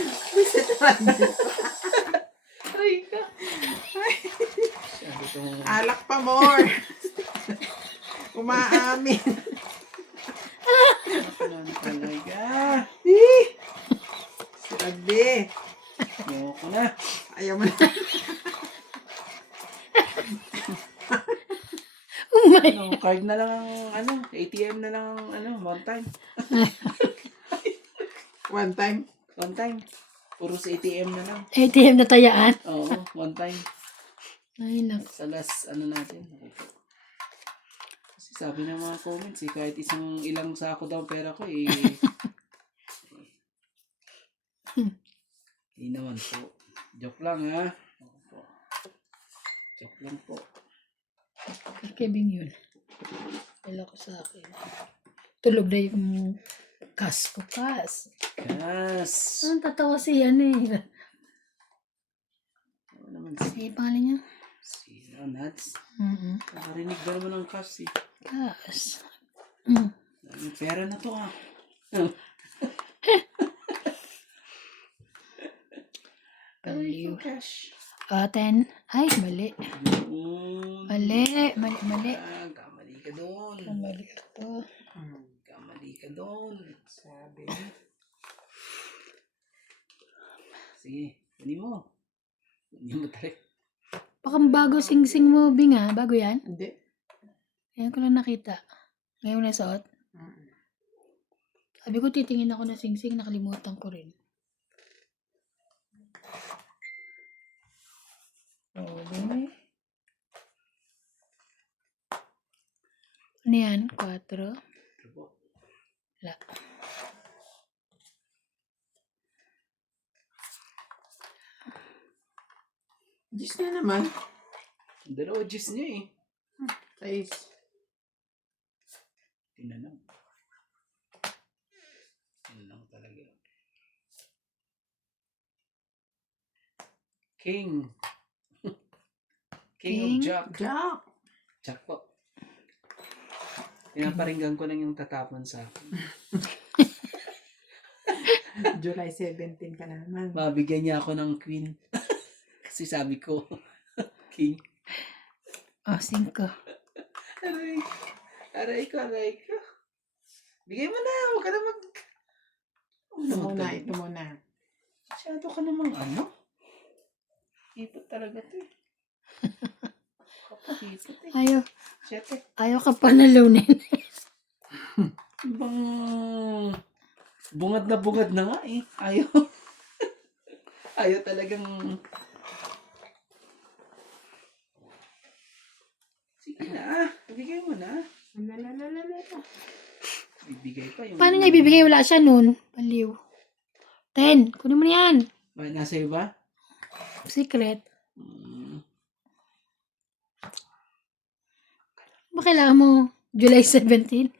Itong Alak pa more. Umaamin. lang talaga. Sabi. Ayoko na. Ayaw mo na. Oh my. Ano, card na lang ang ATM na lang ang one time. One time. One time. Puro sa ATM na lang. ATM na tayaan. Oo, one time. Ay, naku. Sa last, natin. Kasi sabi ng mga comments, kahit ilang sako daw pera ko, hindi naman po. Joke lang, ha? Opo. Joke lang po. Kay Kevin yun. Wala ko sa akin. Tulog na yung kas ko, kas. Yes! Ang tatawa siya eh. Ano naman Sige, pangalan niya? si Nuts? Mm-mm. Nakarinig ba naman ng cash, eh? Kas. Mm. Daming pera na to, ah. Baliw. Cash. 10. Ay, mali. Yun. Mali. Kamali ka doon. Mali ito. Kamali ka doon. Sabi. Sige, kunin mo. Kunin mo talaga. Baka bago sing-sing mo, Binga. Bago yan. Hindi. Ngayon ko lang nakita. Ngayon na suot. Sabi ko, titingin ako na sing-sing. Nakalimutan ko rin. Okay. Ano yan? 4? Ito po. Wala. Diyos na naman. Ang dalawa juice niya, eh. Size. Tinanong. Tinanong talaga. King. King of Jack. Jack. Jack po. Pinaparinggan ko lang yung tatapon sa akin. July 17 ka na naman. Mabigyan niya ako ng queen. Kasi sabi ko, king. Oh, 5. Aray. Aray ko. Bigay mo na. Huwag ka na mag... Ito muna. Masyado ka namang Hipot talaga to, eh. Kapahipot, eh. Ayaw ka pa nalunin. Ibang bungad na nga, eh. Ayaw. Ayaw talagang... Sige na. Ibigay mo na. Ibigay pa yung... Paano niya ibibigay? Wala siya nun. Baliw. 10. Kunin mo na yan. Ba, nasa iyo ba? Secret. Hmm. Ba kailangan mo? July 17?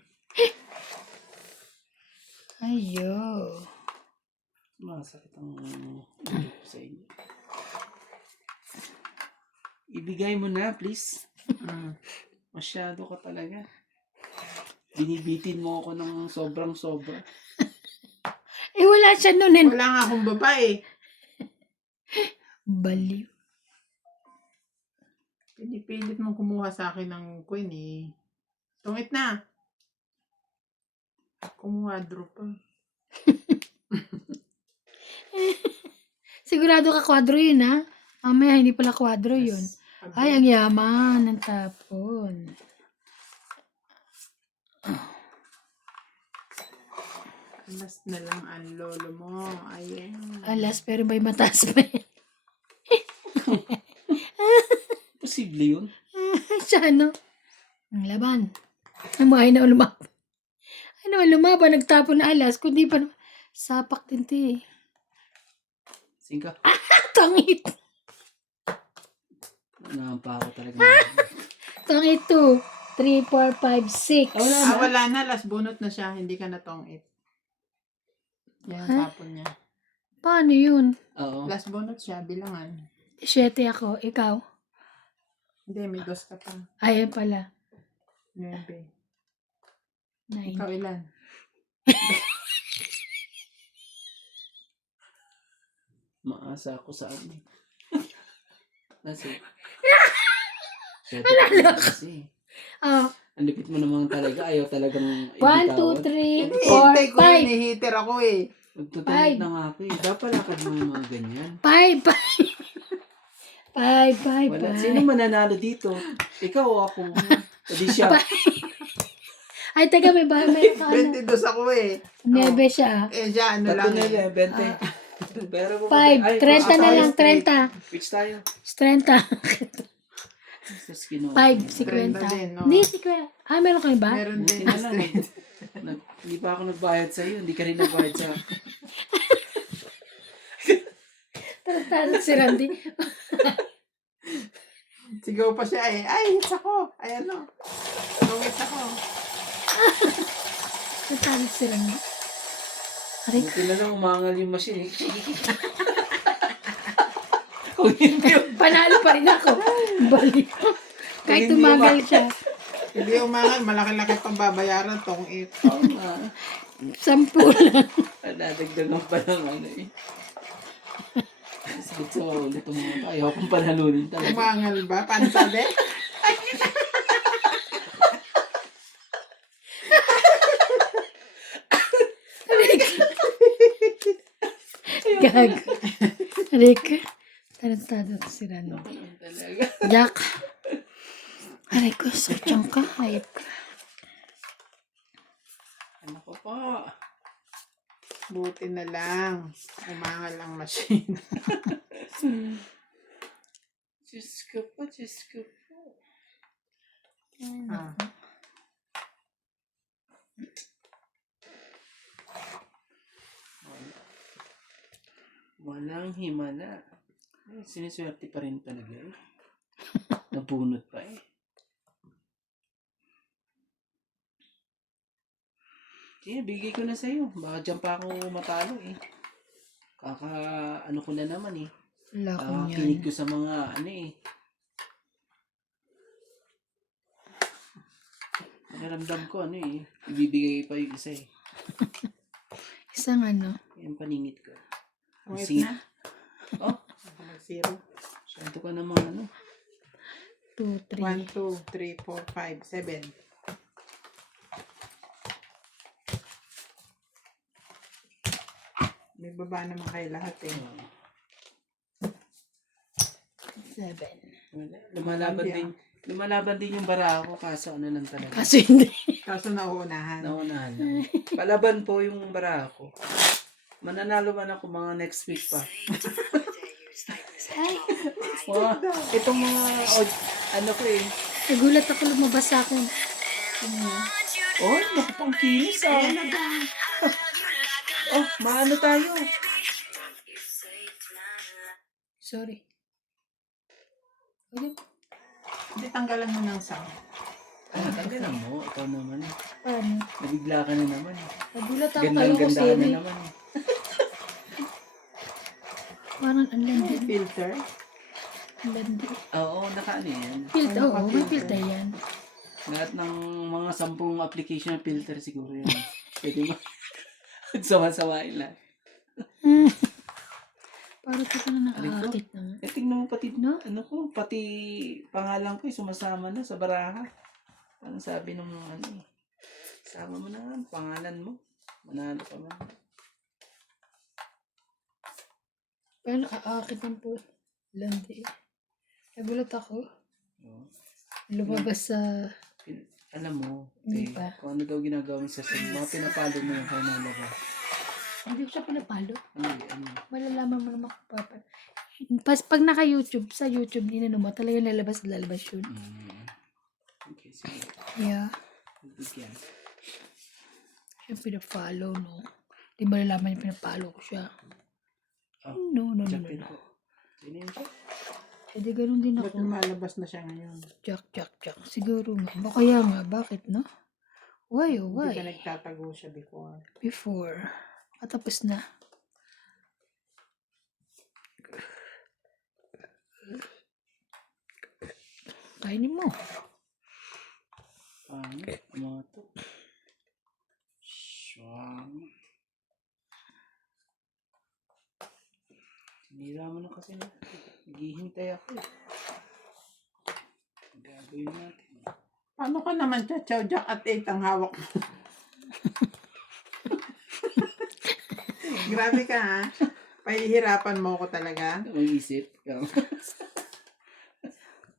Ayo. Masakit ang ulo ko sa inyo. Ibigay mo na, please. Masyado ka talaga. Binibitin mo ako ng sobrang-sobra. Eh, wala siya nun. Wala nga akong babae. Baliw. Pinipilit mo kumuha sa akin ng queen eh. Tungit na. Kumuha draw pa. Sigurado ka kwadro yun, ha? Mamaya, hindi pala kwadro yun. Ay, ang yaman ng tapon. Alas na lang ang lolo mo. Ayan. Alas, pero may mataas pa yan. Posible yun. Siya, no? Ang laban. Ay na lumaban. Ay naman lumaban, nagtapon na alas. Kundi pa naman. Sapak din, te. Singka. Tangit. Nampa ako talaga. Tangit 2, 3, 4, 5, 6. Wala na. Last bunot na siya. Hindi ka na tongit. Yan, tapon niya. Paano yun? Oo. Last bunot siya. Bilangan. 7 ako. Ikaw? Hindi, may 2 ka pa. Ayan pala. 9. 9. Ikaw ilan? Maasa ako sa amin. Nasa Swerte ko kasi. Oh, Ang lupit mo naman talaga. Ayaw talagang 1, 2, 3, 4, Hintay ko yun 5. eh. Heater ako eh. Magtutungit na nga ako eh. Dapat lakad mo yung mga ganyan. 5, 5, 5, Wala. Sino mananalo dito? Ikaw o ako? O di siya. Ay, taga, may bahay, may ano. 22 ako eh. 9 siya. Eh siya ano Tatlo lang na eh. yan, 20. Pero 5, 30 na lang, 30. Which tayo? 30. Tapos kinuha. 5, 30 din, 50. no? Hindi, 50. Ah, meron kayo ba? Meron Buti din. na lang. Hindi pa ako nagbayad sa iyo. Hindi ka rin nagbayad sa akin. Tarantado si Randy. Sigaw pa siya eh. Ay, hits ako. Ay ano. Hits ako. Tarantado si Randy. Aray, Buti na lang umangal yung machine. Kung hindi panalo pa rin ako. Balik. Kahit Hindi tumagal siya. Hindi umangal. Malaki-laki pang babayaran tong it. tama. 10 lang. Nadagdagan pa lang ano eh. Sakit sa ulit ang mga ayaw kong panalunin talaga. Umangal ba? Paano sabi? Gag. Rick. Tarantado si Randy. Talaga. Jack. Aray ko, sadyang ka. Hayop ka. Ano ko pa? Buti na lang. Umangal ang machine. Diyos ko po, Diyos ko po. Ah. Walang himala. Ay, siniswerte pa rin talaga eh. Nabunot pa eh. Sige, bigay ko na sa'yo. Baka dyan pa ako matalo eh. Ano ko na naman eh. Wala ko Kinig yan. ko sa mga ano eh. Naramdam ko ano eh. Ibibigay pa yung isa eh. Isang ano. Yung paningit ko. Wait Singit. na. Oh, Ako mag-zero. santo ka naman ano. 2, 3. 1, 2, 3, 4, 5, 7. May baba naman kayo lahat eh. 7. Wala. Lumalaban din yung bara ako kaso ano lang talaga. Kaso hindi. Kaso nauunahan. Naunahan lang. Palaban po yung bara ako. Mananalo man ako mga next week pa. Ay, Itong mga ano ko eh. nagulat ako lumabas sa akin. Oh, naku pang kinis ah. Oh, maano tayo. Sorry. Ulit. Hindi tanggalan mo ng sound. Tanggalan mo. Ikaw naman eh. Paano? Nabigla ka na naman eh. Nagulat ako kayo ko Gandang-ganda ka na siri. naman eh. Parang ang landi. Filter. Ang landi. Oo, nakaano yan. Filter, oo. May filter yan. Lahat ng mga 10 application na filter siguro yan. Pwede mo. Magsama-samain lang. Parang ito ka na nakakakit naman. Eh, tignan mo pati, No? ano ko, pati pangalan ko sumasama na sa baraha. Ano sabi nung ano eh. Sama mo na nga, pangalan mo. Manalo ka man. Paano nakakakit ng po? Landi. Nagulat ako. Oo. Lumabas sa... Alam mo, Hindi eh, pa. kung ano daw ginagawa mo sa sim, mga pinapalo mo yung kayo nalabas. Hindi ko siya pinapalo. Ano? Malalaman mo naman kung papa. Pag naka-YouTube, sa YouTube, ninano mo, talaga lalabas yun. Okay, sige. Yeah. Bigyan. Siya pinafollow, no? Di malalaman yung pinapalo ko siya. Oh, No. Jackpin ko. Sino yun siya? Eh, di ganun din Ba't ako. lumalabas na siya ngayon? Jack. Siguro nga. Kaya nga, bakit, no? Why? Hindi ba nagtatago siya before? Before. Tapos na. Kainin mo. Mga to. Swang. Sinira mo na kasi na. Naghihintay ako eh. Gago. Gawin natin. Paano ka naman chachaw jack at 8 ang hawak mo? Grabe ka ha. Pahihirapan mo ko talaga. Ang isip.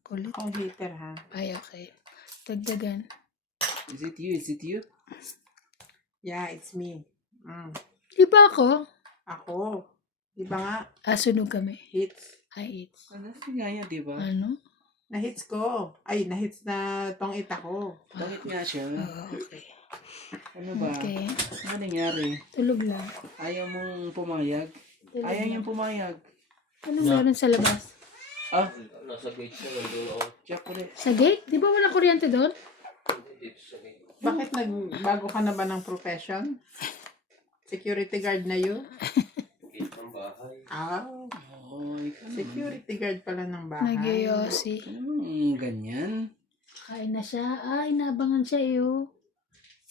Kulit. Ang hater ha. Ay, okay. Dagdagan. Is it you? Is it you? Yeah, it's me. Mm. Di ba ako? Ako. Di ba nga? Sunog kami. Hits. Ay, it's. Ano nga yan, di ba? Ano? Na-hits ko. Ay, na-hits na tong ita ko. Bakit nga siya? Okay. Ano ba? Okay. Ano nangyari? Tulog lang. Ayaw mong pumayag? Tulog Ayaw lang. niyang pumayag. Anong meron sa labas? Ah, Nasa gate na nandun ako. check ulit. Sa gate? Di ba wala kuryente doon? Dito sa gate. Bakit nagbago ka na ba ng profession? Security guard na yun? Gate ng bahay. Ah, Oh, ikaw. security guard pala ng bahay. Nagyoyosi. Ganyan. Kain na siya. Inaabangan siya eh.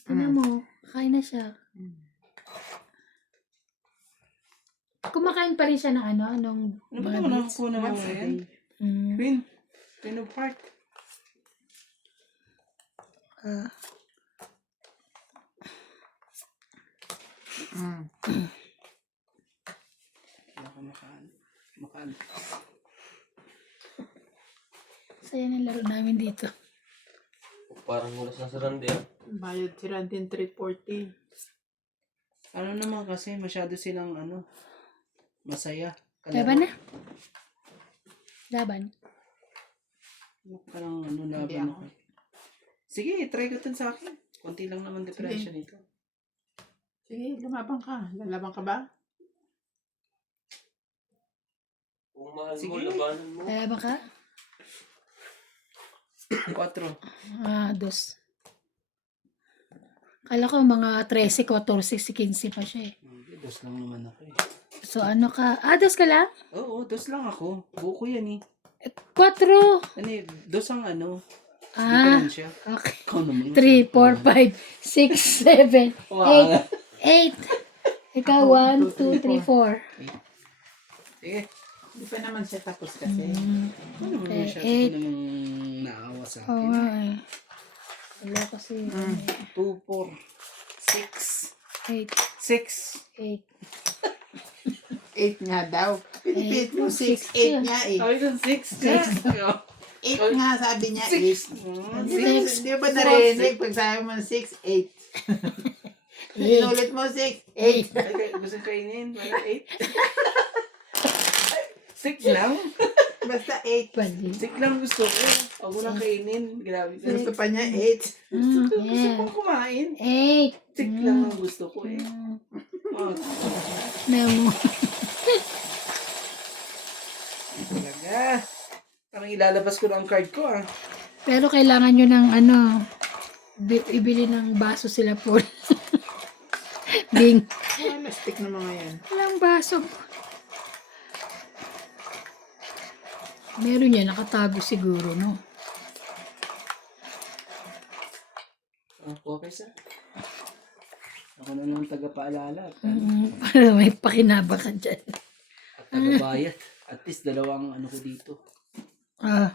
Tignan mo. Kain na siya. Kumakain pa rin siya ng ano? Anong Ano ba mga naman bits? ako na Once a yan? day. Mm. Queen. Queen of Heart. Ah, Mm. Kaya ako makaan. saya ng laro namin dito. Parang mula sa sarandi ah. Bayad si Rantin 340. Ano naman kasi, masyado silang masaya. Laban na. Laban. Parang Hindi laban ako. ako. Sige, try ko sa akin. Konti lang naman depression ito. Sige, lumaban ka. Lalaban ka ba? Kung mahal mo, Sige. labanan mo. Laban ka? 4. Dos. Kala ko mga 13, 14, 15 pa siya eh. Hindi, 2 lang naman ako eh. So ano ka? Dos ka lang? Oo, 2 lang ako. Buko yan eh. 4. Ano eh, 2 ang Hindi pa Ah, rin siya. okay. Ikaw naman. 3, 4, 5, 6, 7, 8. 8. Ikaw, 1, 2, 3, 4. Sige. Hindi pa naman siya tapos kasi. Ano naman Okay, siya? eight. Ito namang naawa sa Oo akin. nga eh. Wala kasi. 2, 4, 6. 8, 6. 8. 8 nga daw. Pinipit mo 6. Six 8 nga eh. Sabi ko 6. 8 nga sabi niya. 8. Six. Hindi ba narinig? Pag sabi mo 6, 8. Inulit mo 6, 8. Gusto kainin? 8? 6 lang? Basta 8. Pwede. 6 lang gusto ko. Huwag mo lang kainin. Grabe ka. Gusto pa niya 8. Gusto Yeah. kong kumain. 8. 6 lang ang gusto ko eh. Oh, Memo. talaga. Parang ilalabas ko na ang card ko ah. Pero kailangan nyo ng ibili ng baso sila po. Bing. Plastic na mga yan. Walang baso. Meron yan, nakatago siguro, no? Okay sir. Ako na lang tagapaalala at, Para may pakinaba ka dyan. at tagabayad. At least dalawang ko dito. 5.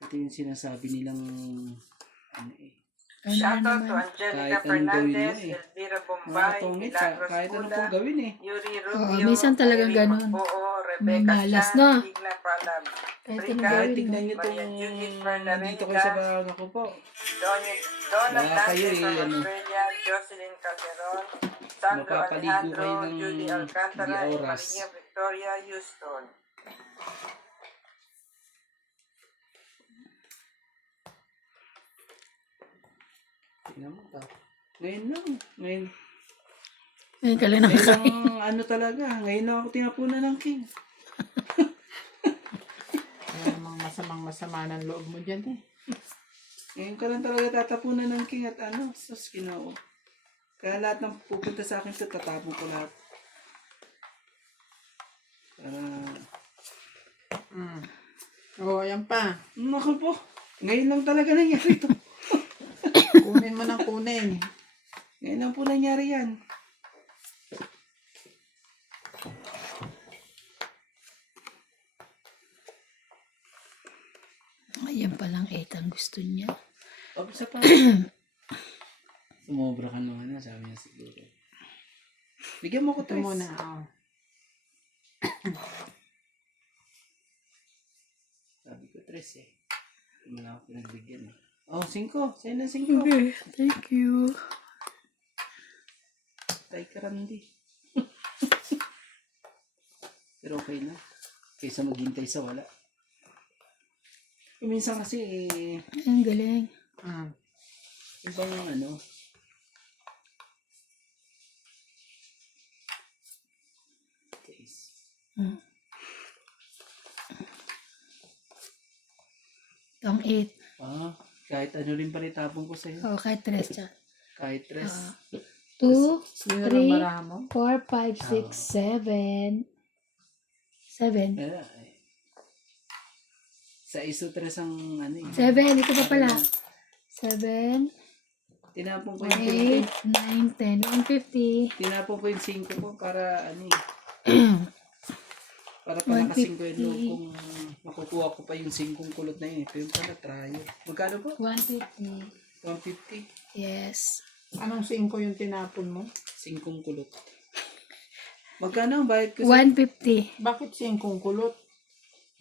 Ito yung sinasabi nilang Ano Shoutout to naman? Angelica Kahit anong gawin mo Fernandez, eh. Elvira Mga Bombay, tongit, Milagros kahit anong Pula, pong gawin eh. Yuri Oo, Rubio, minsan talagang Irene ganun. Magbuo, May Rebecca malas Chan, na. Tigna Palab, Kahit Rika, anong gawin. Tignan nyo Maria itong Judith dito Fernandez, kayo sa bago ko po. Donald Baka kayo Dante from eh, Australia, Jocelyn Calderon, Sandro Mapapaligo Alejandro, kayo ng Judy Alcantara, di and oras. Maria Victoria Houston. Tingnan mo ta. Ngayon lang. Ngayon Ngayon ka lang nakakain. lang talaga. Ngayon lang ako tinapunan ng king. Kaya namang masama ng loob mo dyan eh. Ngayon ka lang talaga tatapunan ng king at sus Ginoo. Kaya lahat ng pupunta sa akin ito, tatapon ko lahat. Para, Oo, ayan pa. naku po. Ngayon lang talaga nangyari ito. Kunin mo ng kunin. Ngayon lang po nangyari yan. Yan palang 8 ang gusto niya. O, isa pa. Sumobra ka naman na, sabi niya siguro. Bigyan mo ko Ito 3. muna, oh. Sabi ko 3 eh. Hindi mo na ako pinagbigyan eh. Oh, 5. Sa'yo na 5. Okay, thank you. Tay ka randi. Pero okay na. Kaysa maghintay sa wala. Minsan kasi Ang galing. ibang ano. Case. Itong 8. Kahit ano rin pala itapon ko sa'yo. O, kahit 3 siya. Kahit 3. 2, Yun na lang 3, bara mo. 4, 5, 6, 7. 7. Sa iso 3 ang ano eh. 7, ito pa pala. 7, Tinapon ko yung 8, 9, 10, 150. Tinapon ko yung 5 ko para ano eh. Para palakasin ko yung loob kung makukuha ko pa yung 5 kulot na yun. Ito yung pala, try. Magkano po? 150. 150. Yes. Anong 5 yung tinapon mo? 5 kulot. Magkano ang bayad ko sa... 150. Bakit 5 kulot?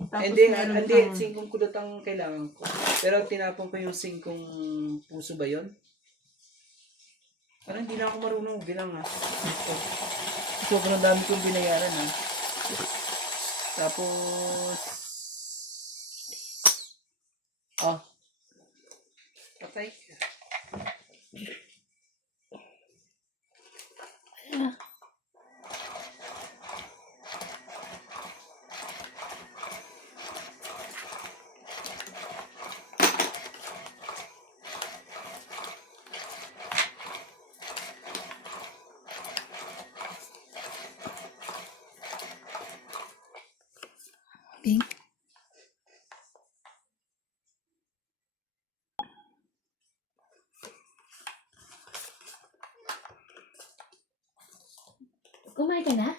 Tapos Hindi, meron hindi. kang- 5 kulot ang kailangan ko. Pero tinapon ko yung 5 puso ba yun? Parang hindi na ako marunong bilang ha. Sobrang dami kong binayaran ha. Tapos... Oh. Patay ka. Pink. Kumain ka na?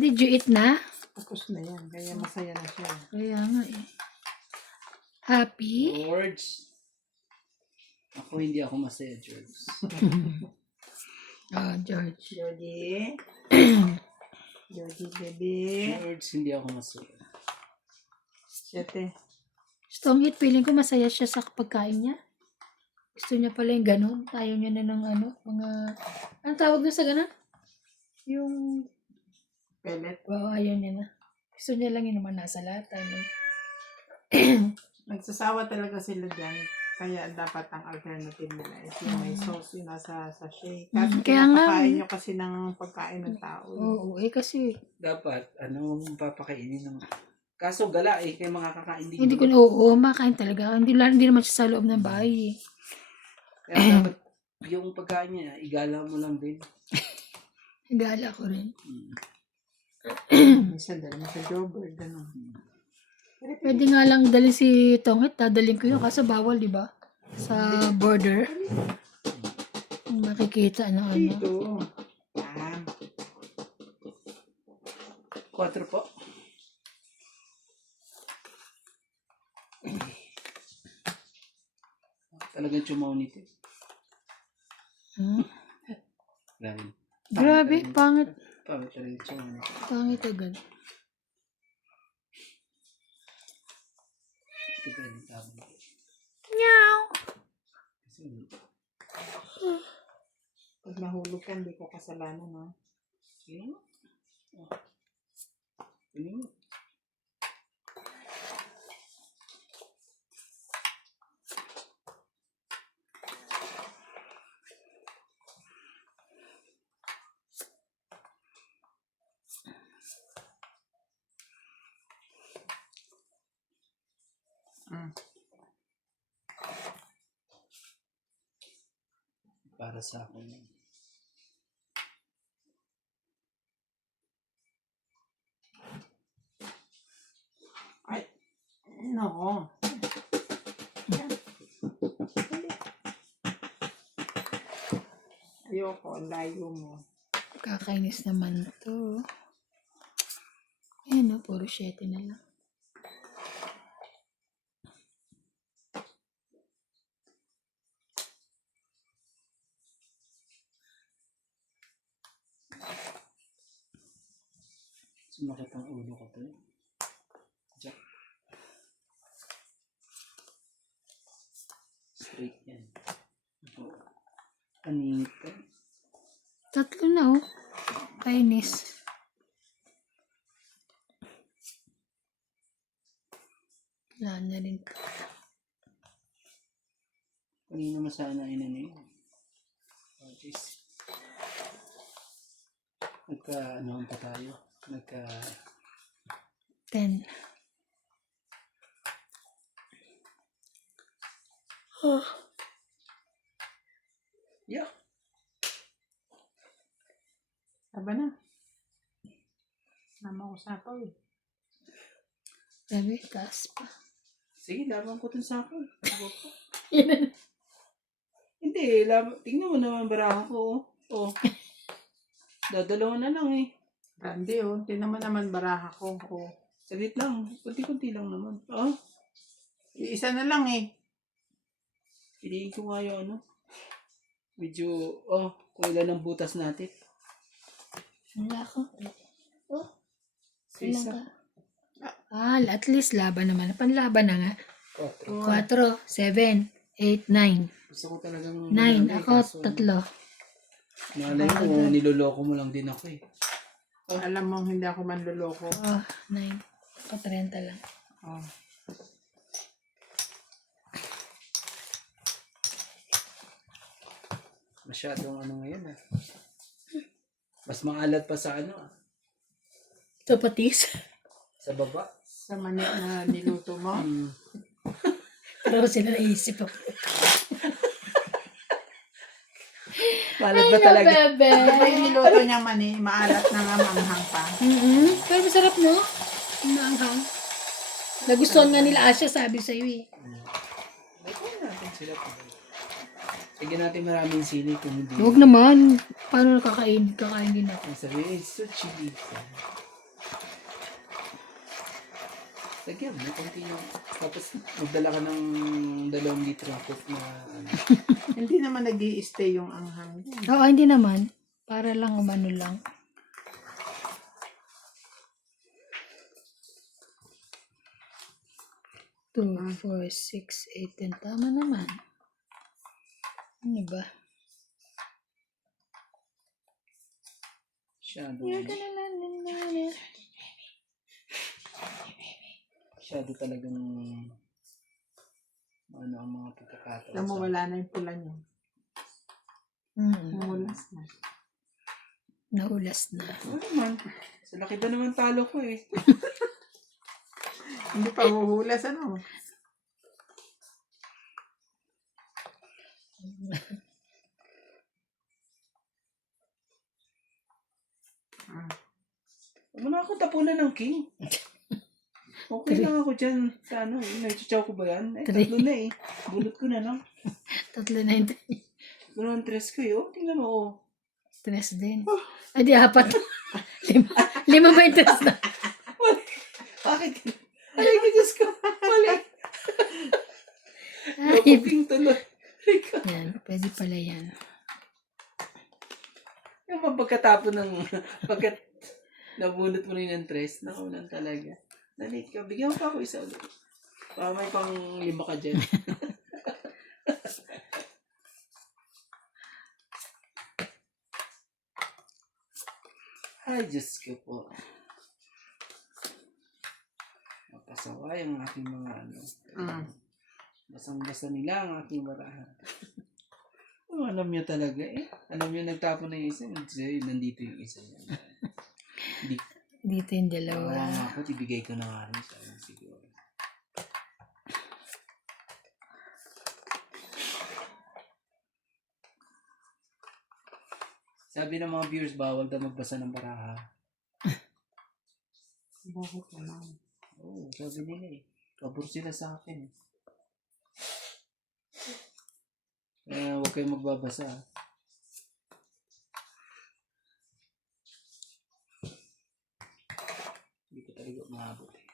Did you eat na? Tapos na yan. Kaya masaya na siya. Kaya nga eh. Happy? George. Ako hindi ako masaya, George. Oh, George. Jody. Jody, baby. George, hindi ako masaya. 7. Gusto eat, feeling ko masaya siya sa pagkain niya. Gusto niya pala yung ganun. Ayaw niya na ng ano, mga... Anong tawag doon sa ganun? Yung... Pellet. Wow, ayaw niya na. Gusto niya lang yung naman nasa lata. No? Nagsasawa talaga sila dyan. Kaya dapat ang alternative nila is yung may sauce yung nasa sachet. Kaso Kaya nga, pinapakain nyo kasi ng pagkain ng tao. Oo, kasi Dapat, papakainin naman. Kaso gala eh, kaya makakakain din. hindi ko na, oo, makain talaga. Hindi naman siya sa loob ng bahay. Kaya dapat, yung pagkain niya, igala mo lang din. Gala ko rin. Minsan dala mo sa jobber, gano'n. Pwede nga lang dalhin si Tongit. Dadalhin ko yun kasi bawal, di ba? Sa border. Makikita na ano. Dito. 4 po. Talagang chumaw nito. Grabe. Grabe, pangit. Pangit talaga chumaw nito. Pangit agad. Ito pa rin tabo. Meow! Kasi, Pag nahulog ka, hindi ka kasalanan, ha? yun mo. Yun mo. Para sa akin yun. Ay, no. Ayoko, ang layo mo. Kakainis naman to. Ayan o, puro 7 na lang. Sumakit ang ulo ko to. Jack. Straight yan. Ito. Aningit ka. 3 na oh. Kainis. Wala na rin. Kanina masana yun yun. Oh, jeez. Ano pa tayo? 10. Oh, Yeah. Aba na. Nama ko sapaw eh. grabe, taas pa. Sige, laban ko dun sa akin. Yan. Hindi, tingnan mo naman baraha ko. Oh. Dadalawa na lang eh. Grande oh. Tinan mo naman baraha ko. Oh. Saglit lang. Kunti-kunti lang naman. Ah, Isa na lang eh. piliin ko nga yung ano. Medyo, kung ilan ang butas natin. Wala ko. Oh, Sa ilan isa. ka? At least laban naman. Panlaban na nga. 4. 4, 7, 8, 9. Gusto ko talagang 9. manalo eh, Ako, kaso, 3. Malay mo, niloloko mo lang din ako eh. Alam mo, hindi ako manluloko. Oh, 9. Ako, 30 lang. Oh. Masyadong ano ngayon ah. Mas maalat pa sa ano ah. Ito patis. Sa baba. Sa mani na niluto mo. Pero sila naisip ako. Maalat ba talaga? Bebe. Yung niluto niyang mani, maalat na nga manghang pa. Pero masarap, no? Maanghang. Nagustuhan nga nila Asya, sabi sa'yo eh. Ito natin sila. Lagyan natin maraming sili kung hindi. Huwag naman. Paano nakakain? Kakain din ako. Ang sabi, it's so chili. Lagyan mo, konti yung... Tapos magdala ka ng 2 litro ng coke na ano. Hindi naman nag-i-stay yung anghang. Oo, hindi naman. Para lang umano lang. Two, 4, 6, 8, 10. Tama naman. Ano ba? Masyado talagang ano ang mga pagkakataon. Alam mo, wala na yung pula niya. Namulas na. Naulas na. Ano naman? Sa laki ba naman talo ko eh. Hindi pa huhulas, ano? Huwag mo na ako tapunan ng king. Okay lang ako dyan. Sa ano, nagchichaw ko ba yan? 3 na eh. Bunot ko na lang. 3 na hindi. Ano ang 3 ko eh. Oh, tingnan mo oh. 3 din. Ay, di 4. 5 ba yung 3 na? Bakit? Aray ko, Diyos ko. Mali. Ay, Loping tuloy. Aray ko. yan. Pwede pala yan. Yung pagkatapon ng... Pagkat nabunot mo rin ng 3, nakaunan talaga. Nalit ka. Bigyan mo pa ako isa ulit. Para may pang 5 ka dyan. Ay, Diyos ko po. Mapasaway ang aking mga ano. Basang-basa nila ang aking barahan. Oh, alam niya talaga eh. Alam niya nagtapon na yung isa. Nandito yung isa. Dito yung dalawa. Nga ako, ibigay ko na nga rin sa akin siguro. Sabi ng mga viewers, bawal daw magbasa ng baraha. Bakit naman? Oo, sabi nila eh. Kabur sila sa akin. Huwag kayong magbabasa. Hindi ko talaga maabot eh.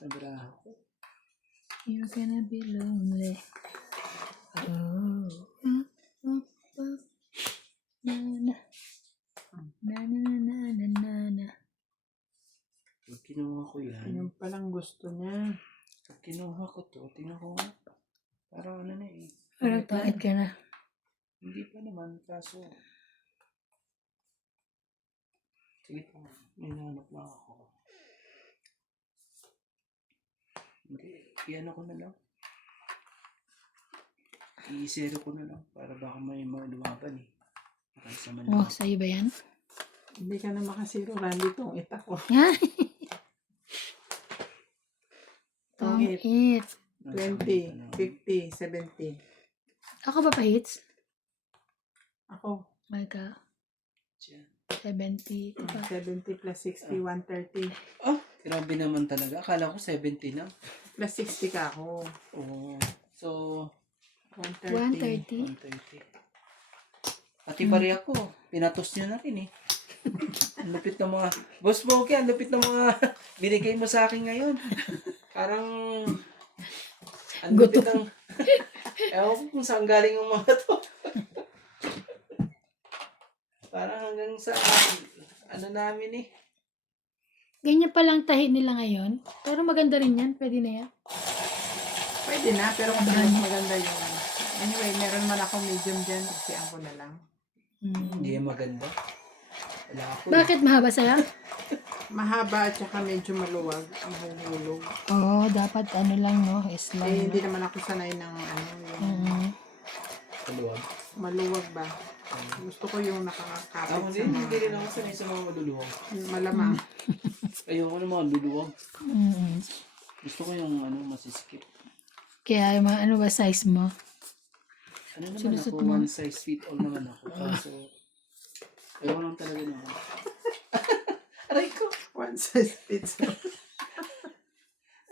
Sa baraha ko. You're gonna be lonely. Oh. Na na. Na na na na na na. Pag kinuha ko yan, Yun palang gusto niya. pag kinuha ko to, tingnan ko nga. Parang ano na eh. Parang pangit ka na. Hindi pa naman, kaso. Sige pa, may nanap lang ako. Hindi, iyan ko na lang. I-zero ko na lang para baka may mga lumaban eh. Nakasama Oh, na. sa'yo ba yan? Hindi ka na makasiro, Randy, itong itak ko. Yan. Itong Pangit. 20, 50, 70. Ako ba pa hits? Ako, My God. Diyan. 70. Ito pa. 70 plus 60, 130. Oh, grabe naman talaga. Akala ko 70 na. Plus 60 ka ako. Oo. So, 130. 130. 130. Pati pareha ko. Pinatos nyo na rin eh. Ang lupit ng mga... Boss Moki, ang lupit ng mga binigay mo sa akin ngayon. Parang... Ang lupit ng... Ewan ko kung saan galing ang mga to. Parang hanggang sa... Ano namin eh. Ganyan palang tahi nila ngayon. Pero maganda rin yan. Pwede na yan. Pwede na, pero kung mas maganda yun. Anyway, meron man ako medium dyan. Iksiyan ko na lang. Hindi yan maganda. Wala ako. Bakit mahaba sa'yo? Mahaba at saka medyo maluwag ang hulog. Oo, dapat ano lang, no? Is lang. Eh, hindi naman ako sanay ng ano, yung Kaluwag. maluwag ba. Gusto ko yung nakakakapit Ako sa din, hindi rin mga ako sanay sa mga maluluwag. malamang. Ayoko ng mga luluwag. Mm. Gusto ko yung ano, masisikip. Kaya yung mga ano ba size mo? Ano naman Sinusot ako, mo. one size fit all naman ako. Kaso, ayoko lang talaga naman. Aray ko! One size fits all.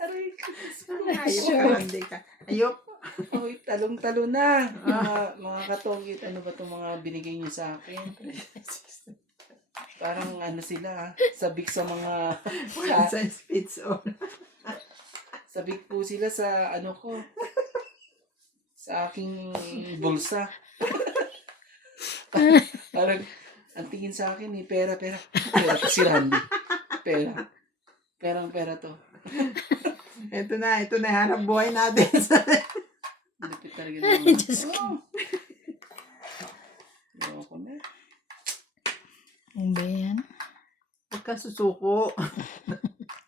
Aray ko! Ayop ka, Randy ka. Ayop. Uy, talong-talo na! Mga katongit, ano ba itong mga binigay niyo sa akin? Parang ano sila, sabik sa mga... One size fits all. Sabik po sila sa ano ko. Sa aking bulsa. Parang, ang tingin sa akin eh, pera. Pera to si Randy. Pera. Pera to. Ito na, hanap buhay natin. Lupit talaga naman. Diyos ko. Ayoko na. Ano ba yan? Huwag ka susuko.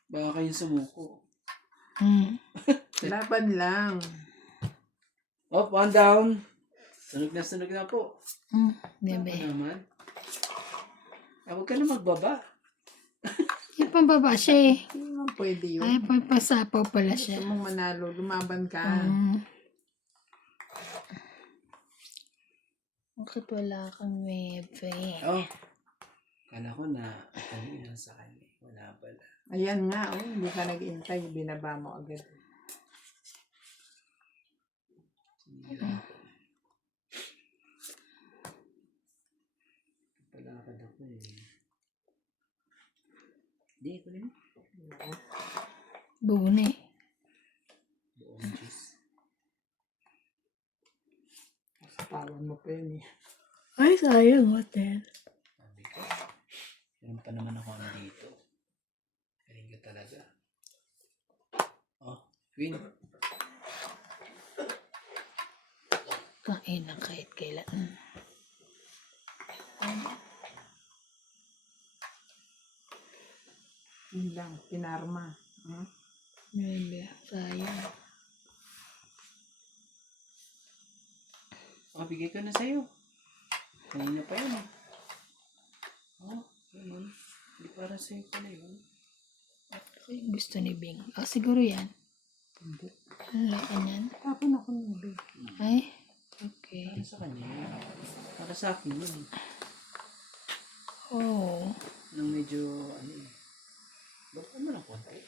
Baka kayong sumuko. Mm. Laban lang. Up, one down. Sunog na po. Mm. Ano Bebe. naman? Huwag ka na magbaba. Yung pambaba siya eh. Hindi naman pwede yun. Ay, pasapaw pala Gusto siya. mong manalo, lumaban ka. Bakit wala kang webe? Oh. Kala ko na ano yan sa kanya. Wala pala. Ayan nga, oh, hindi ka nag-intay, binaba mo agad. Palakad ako eh. Hindi, ko rin. Buo na eh. Buong cheese. Tawan mo pa yun eh. Ay, sayang hotel. Sabi ko. Meron pa naman ako dito. Galing ka talaga. Oh, Queen. Kain na kahit kailan. Yun lang, pinarma. Hmm? Bebe, sayang. Oh, bigay ko na sa'yo. Kanina pa yun eh. Oh, ganun. Hindi para sa'yo pala yun. Ay, gusto ni Bing. Oh, siguro yan. Hindi. Ang laki niyan. Tapon ako ng big. Ay, okay. Para sa kanya. Para sa akin yun eh. Oh. Nang medyo, ano eh. Laban mo ng konti.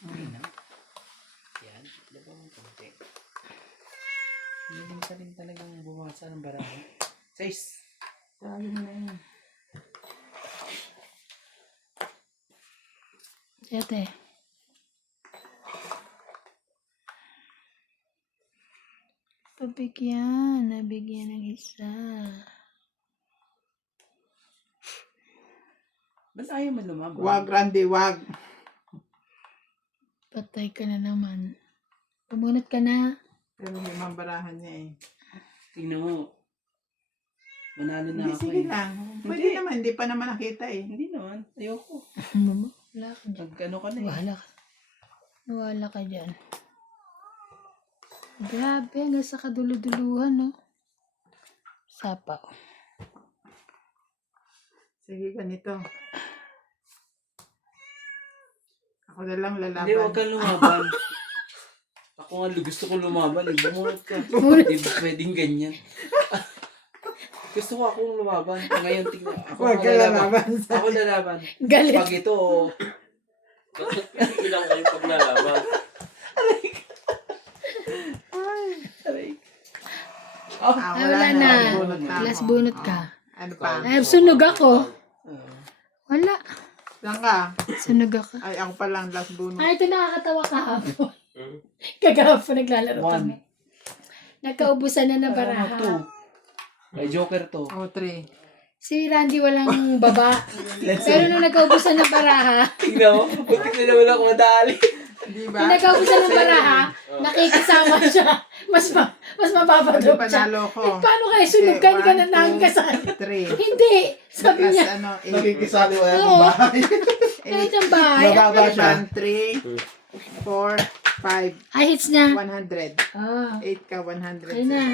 Okay na. Yan. Laban mo ng konti. Hindi ka rin talagang bumasa ng baraha. 6. Sabi mo na yun. Siyete. nabigyan. Nabigyan ng isa. Ba't ayaw mo lumaban? Wag, Randy, wag. Patay ka na naman. Pumunot ka na. Pero limang barahan niya eh. Tingnan mo. Manalo na Hindi, ako sige eh. lang. Pwede Hindi. naman, hindi pa naman nakita eh. Hindi naman. Ayoko. Wala ka dyan. Nag-ano ka na eh. Wala ka. Wala ka dyan. Grabe, hanggang sa kaduluduluhan, no? Sapa. Sige, ganito. Ako na lang lalaban. Hindi, huwag kang lumaban. Ako nga gusto ko lumaban eh. Bumunot ka. Bumunot. Hindi pwedeng ganyan. Gusto ko akong lumaban. Ngayon, tingnan. Ako Huwag ang ka lalaban. lalaban. Ako lalaban. Galit. Pag ito, Bakit pipigilan kayo pag nalaban? aray. Ah, Ay, wala na. Bunot na ako. Last bunot ka. Ano pa? Ay, sunog ako. Wala. Saan ka? Sunog ako. Ay, ako pa lang last bunot. Ay, ito nakakatawa kahapon. Kagahapon naglalaro kami. One. Nagkaubusan na na Two. baraha. May joker to. Oh, 3. Si Randy walang baba. Pero nung nagkaubusan ng baraha, Tingnan mo. Buti na naman ako madali. Di nung ba? nagkaubusan ng baraha, nakikisama siya. Mas Pwede mapapadaw siya. panalo ko. Paano kayo sunog ka? Hindi ka na nakikasal. 3. Hindi. Sabi Plus niya, ano, 8. Nakikisali wala Oo. ng bahay. kahit ang bahay. Mababa siya. 3, 4, 5, Ay, hits niya. 100. Ah, 8 ka, 100. ayun na.